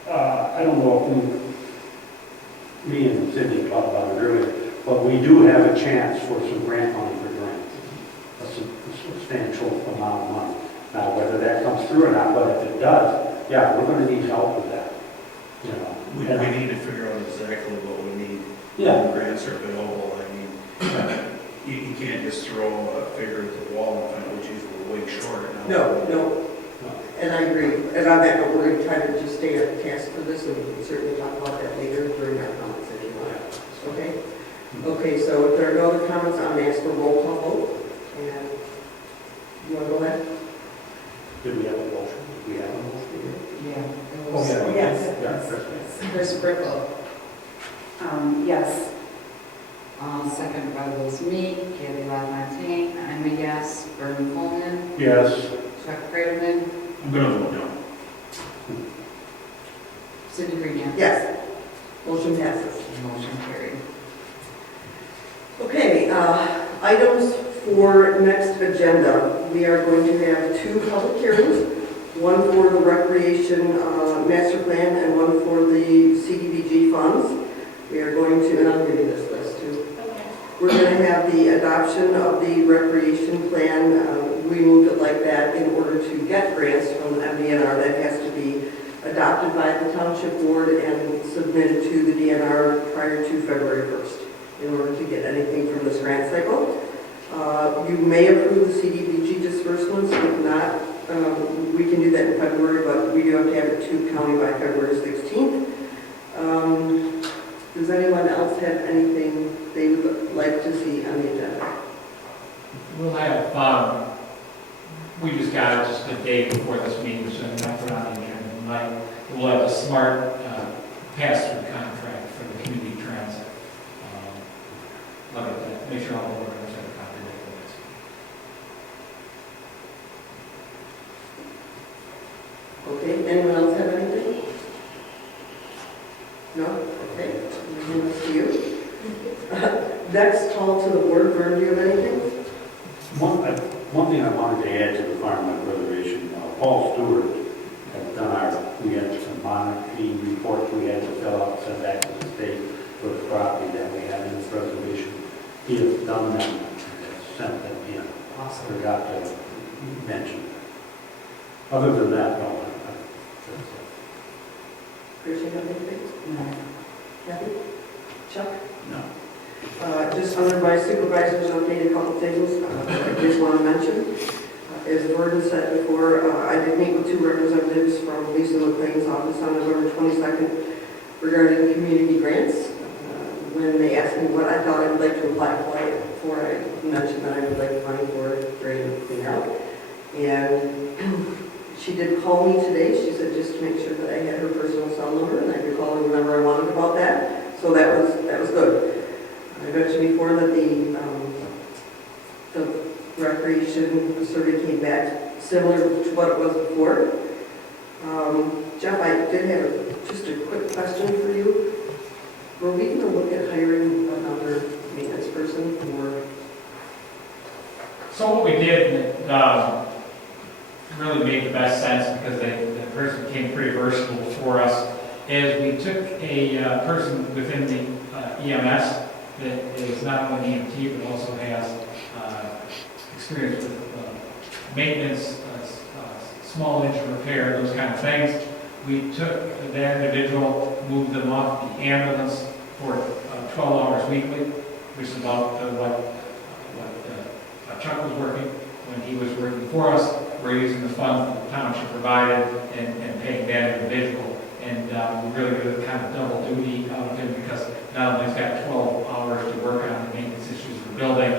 I don't know if me and Cindy talked about it earlier, but we do have a chance for some grant money for drains. A substantial amount of money. Now, whether that comes through or not, but if it does, yeah, we're going to need help with that. We need to figure out exactly what we need. Yeah. When grants are available. I mean, you can't just throw a figure at the wall and find out, geez, we're way short now. No. And I agree. And on that note, we're going to try to just stay on task for this, and we can certainly talk about that later during our comments if you want. Okay? Okay, so if there are no other comments, I'm going to ask for roll call vote. And you want to go ahead? Did we have a motion? Did we have a motion? Yeah. Oh, yeah. Yes. Yeah, Chris Brickle. Yes. Second by was me, Kathy LaFontaine. I'm a yes. Vernon Coleman, yes. Chuck Craven, I'm going to vote no. Cindy Green. Yes. Motion passes. Motion carried. Okay, items for next agenda. We are going to have two public hearings, one for the recreation master plan and one for the CDBG funds. We are going to, and I'll give you this list too. We're going to have the adoption of the recreation plan. We moved it like that in order to get grants from the MDNR. That has to be adopted by the township board and submitted to the DNR prior to February 1st in order to get anything from this grant cycle. You may approve the CDBG disbursements. If not, we can do that in February, but we do have to have it to county by February 16th. Does anyone else have anything they would like to see on the agenda? We'll have, we just got it just the day before this meeting, so I'm not put on the agenda tonight. We'll have a smart pass-through contract for the community transit. Look at that, make sure all the board members have a copy of it. Okay, anyone else have anything? No? Okay, we'll move to you. Next call to the board. Vern, do you have anything? One thing I wanted to add to the farmland preservation, Paul Stewart has done we had some monitoring reports we had to fill out, send back to the state for the property that we have in the preservation. He has done them and sent them in. Awesome. Forgot to mention that. Other than that, no. That's it. Chris, you have anything? No. Kathy? Chuck? No. Just under my supervisor's update, a couple things I just want to mention. As Gordon said before, I did meet with two representatives from Lisa McLean's office on November 22nd regarding community grants. when they asked me what I thought I would like to apply for, I mentioned that I would like money for drain clean out. And she did call me today. She said just to make sure that I had her personal cell number and I could call her whenever I wanted about that. So that was good. I mentioned before that the recreation survey came back similar to what it was before. Jeff, I did have just a quick question for you. Were we going to look at hiring another maintenance person or? So what we did, really made the best sense because the person became pretty versatile for us, is we took a person within the EMS that is not only EMT but also has experience with maintenance, small engine repair, those kind of things. We took that individual, moved them off the ambulance for 12 hours weekly, which is about what Chuck was working when he was working for us. We're using the funds that the township provided and paying that individual. And we really did kind of double duty out of him because not only he's got 12 hours to work on the maintenance issues of the building,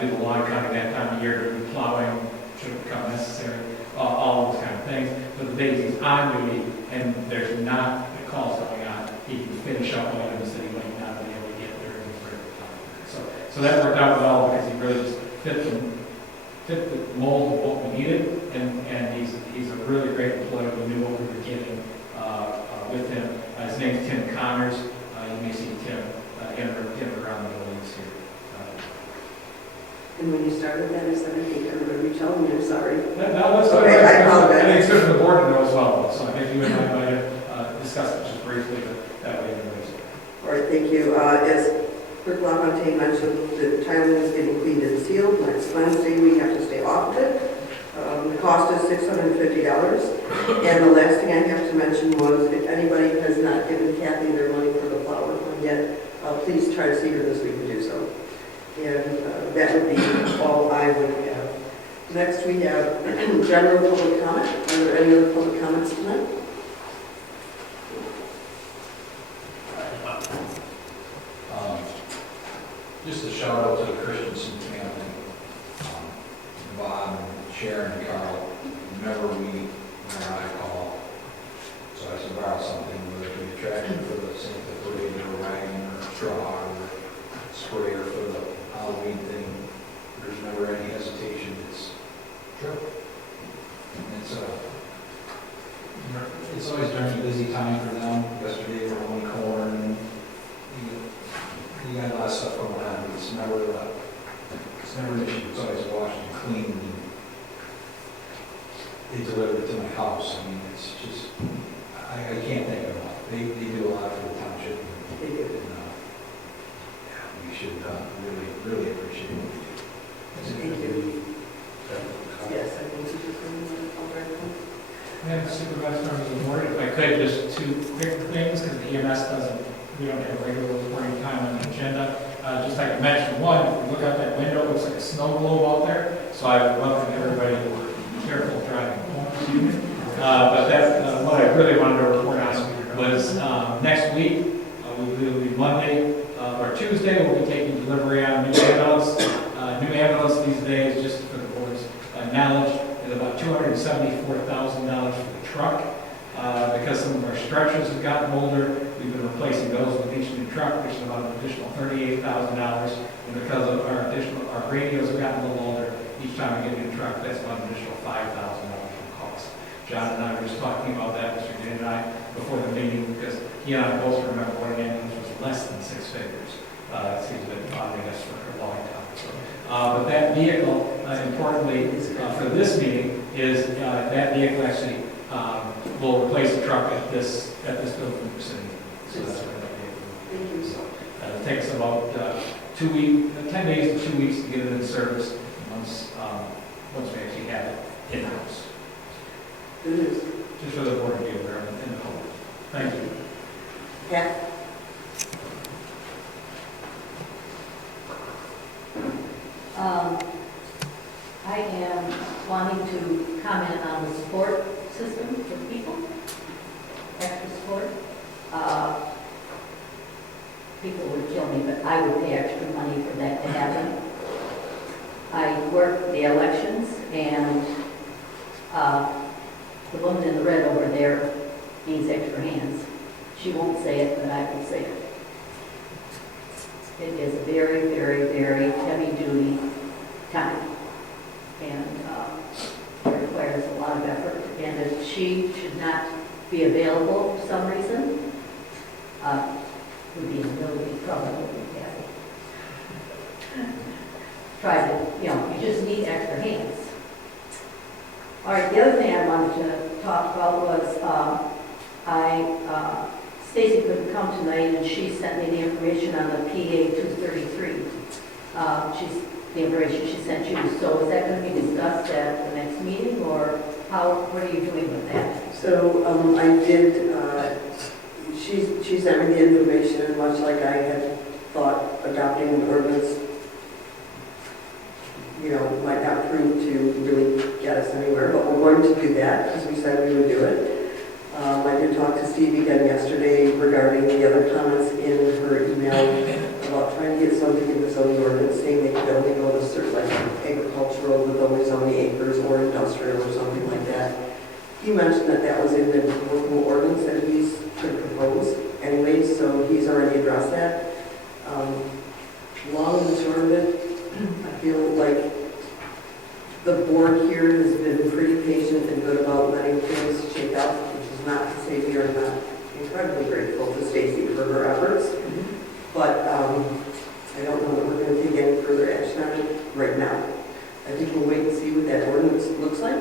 do the lawn cutting that time of year, do the plowing, should become necessary, all those kind of things. But the days he's on duty and there's not the calls going on, he can finish up items that he might not be able to get during the break time. So that worked out well because he really just fit the mold of what we needed, and he's a really great employee. We knew what we were getting with him. His name's Tim Connors. You may see Tim in around the buildings here. And when you started that, I said, I think everybody be telling me, I'm sorry. That's Okay, I apologize. I think it's good for the board to know as well. So I think you and I might have discussed it just briefly, but that way everybody's. All right, thank you. As Clerk LaFontaine mentioned, the tiling is getting cleaned and sealed. Next Wednesday, we have to stay off of it. The cost is $650. And the last thing I have to mention was, if anybody has not given Kathy their money for the flower fund yet, please try to see her this week to do so. And that would be all I would have. Next, we have general public comment. Are there any other public comments tonight? Just a shout out to the Christensen family, Bob, and Sharon, and Carl. Whenever I call, so I said, borrow something, whether it be a tractor for the sink, the parade, or wagon, or straw, or sprayer for the Halloween thing. There's never any hesitation. It's true. It's always during a busy time for them. Yesterday we were on corn. You got a lot of stuff going on, but it's never an issue. It's always washed and cleaned. And they deliver it to my house. I mean, it's just, I can't thank them enough. They do a lot for the township. And, yeah, we should really appreciate what we do. Thank you. Yes, I think you should bring the And Supervisor members of the board, if I could, just two quick things, because the EMS we don't have a regular reporting time on the agenda. Just like I mentioned, one, if you look out that window, it looks like a snow globe out there. So I welcome everybody to be careful driving home this evening. But that's what I really wanted to report on was next week, we will be Monday or Tuesday, we'll be taking delivery on a new ambulance. New ambulance these days, just for the board's knowledge, is about $274,000 for the truck. Because some of our stretchers have gotten older, we've been replacing those with each new truck, which is about an additional $38,000. And because of our radios have gotten a little older, each time we get a new truck, that's about an additional $5,000 in cost. John and I were just talking about that, Mr. Dan and I, before the meeting, because he and I both remember when an ambulance was less than six figures. He's been bothering us for a long time. So, but that vehicle, importantly, for this meeting, is that vehicle actually will replace the truck at this building we're sitting in. So that's what that vehicle will be. Thank you. So it takes about 10 days to 2 weeks to get it in service once we actually have it in-house. Good news. Just for the board to be aware of and the public. Thank you. Pat? I am wanting to comment on the support system for people, extra support. people would kill me, but I would pay extra money for that to happen. I work the elections, and the woman in the red over there needs extra hands. She won't say it, but I will say it. It is a very, very, very heavy-duty time, and it requires a lot of effort. And if she should not be available for some reason, would be in really big trouble with Kathy. Try to, you just need extra hands. All right, the other thing I wanted to talk about was Stacy couldn't come tonight, and she sent me the information on the PA 233. The information she sent you. So is that going to be discussed at the next meeting, or what are you doing with that? So I did, she sent me the information, and much like I had thought adopting an ordinance, might not prove to really get us anywhere, but we're going to do that because we said we would do it. I did talk to Steve again yesterday regarding the other comments in her email about trying to get something in the zoning ordinance saying they could only go to certain, like agricultural with only so many acres or industrial or something like that. He mentioned that that was in the workable ordinance that he's going to propose anyway, so he's already addressed that. Long and short of it, I feel like the board here has been pretty patient and good about letting things shake out, which is not to say we are not incredibly grateful to Stacy for her efforts. But I don't know that we're going to take any further action on it right now. I think we'll wait and see what that ordinance looks like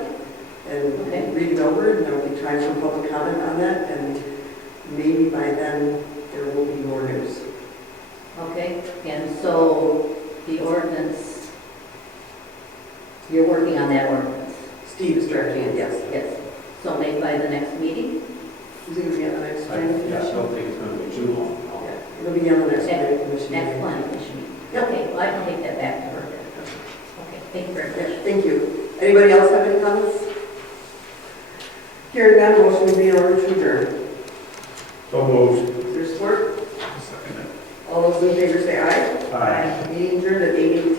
and read it over, and there will be time for public comment on that, and maybe by then there will be more news. Okay, and so the ordinance, you're working on that ordinance? Steve is drafting it, yes. Yes. So maybe by the next meeting? Is it going to be on the next planning I commission? don't think it's going to be too long. Yeah, it'll be on the next planning commission. Next planning commission meeting. Yep. Okay, well, I can take that back to her then. Okay, thank you very much. Yeah, thank you. Anybody else have any comments? Hearing none, motion would be in order to adjourn. So moved. Is there support? All those in favor say aye. Aye. Meeting adjourned at 8:18.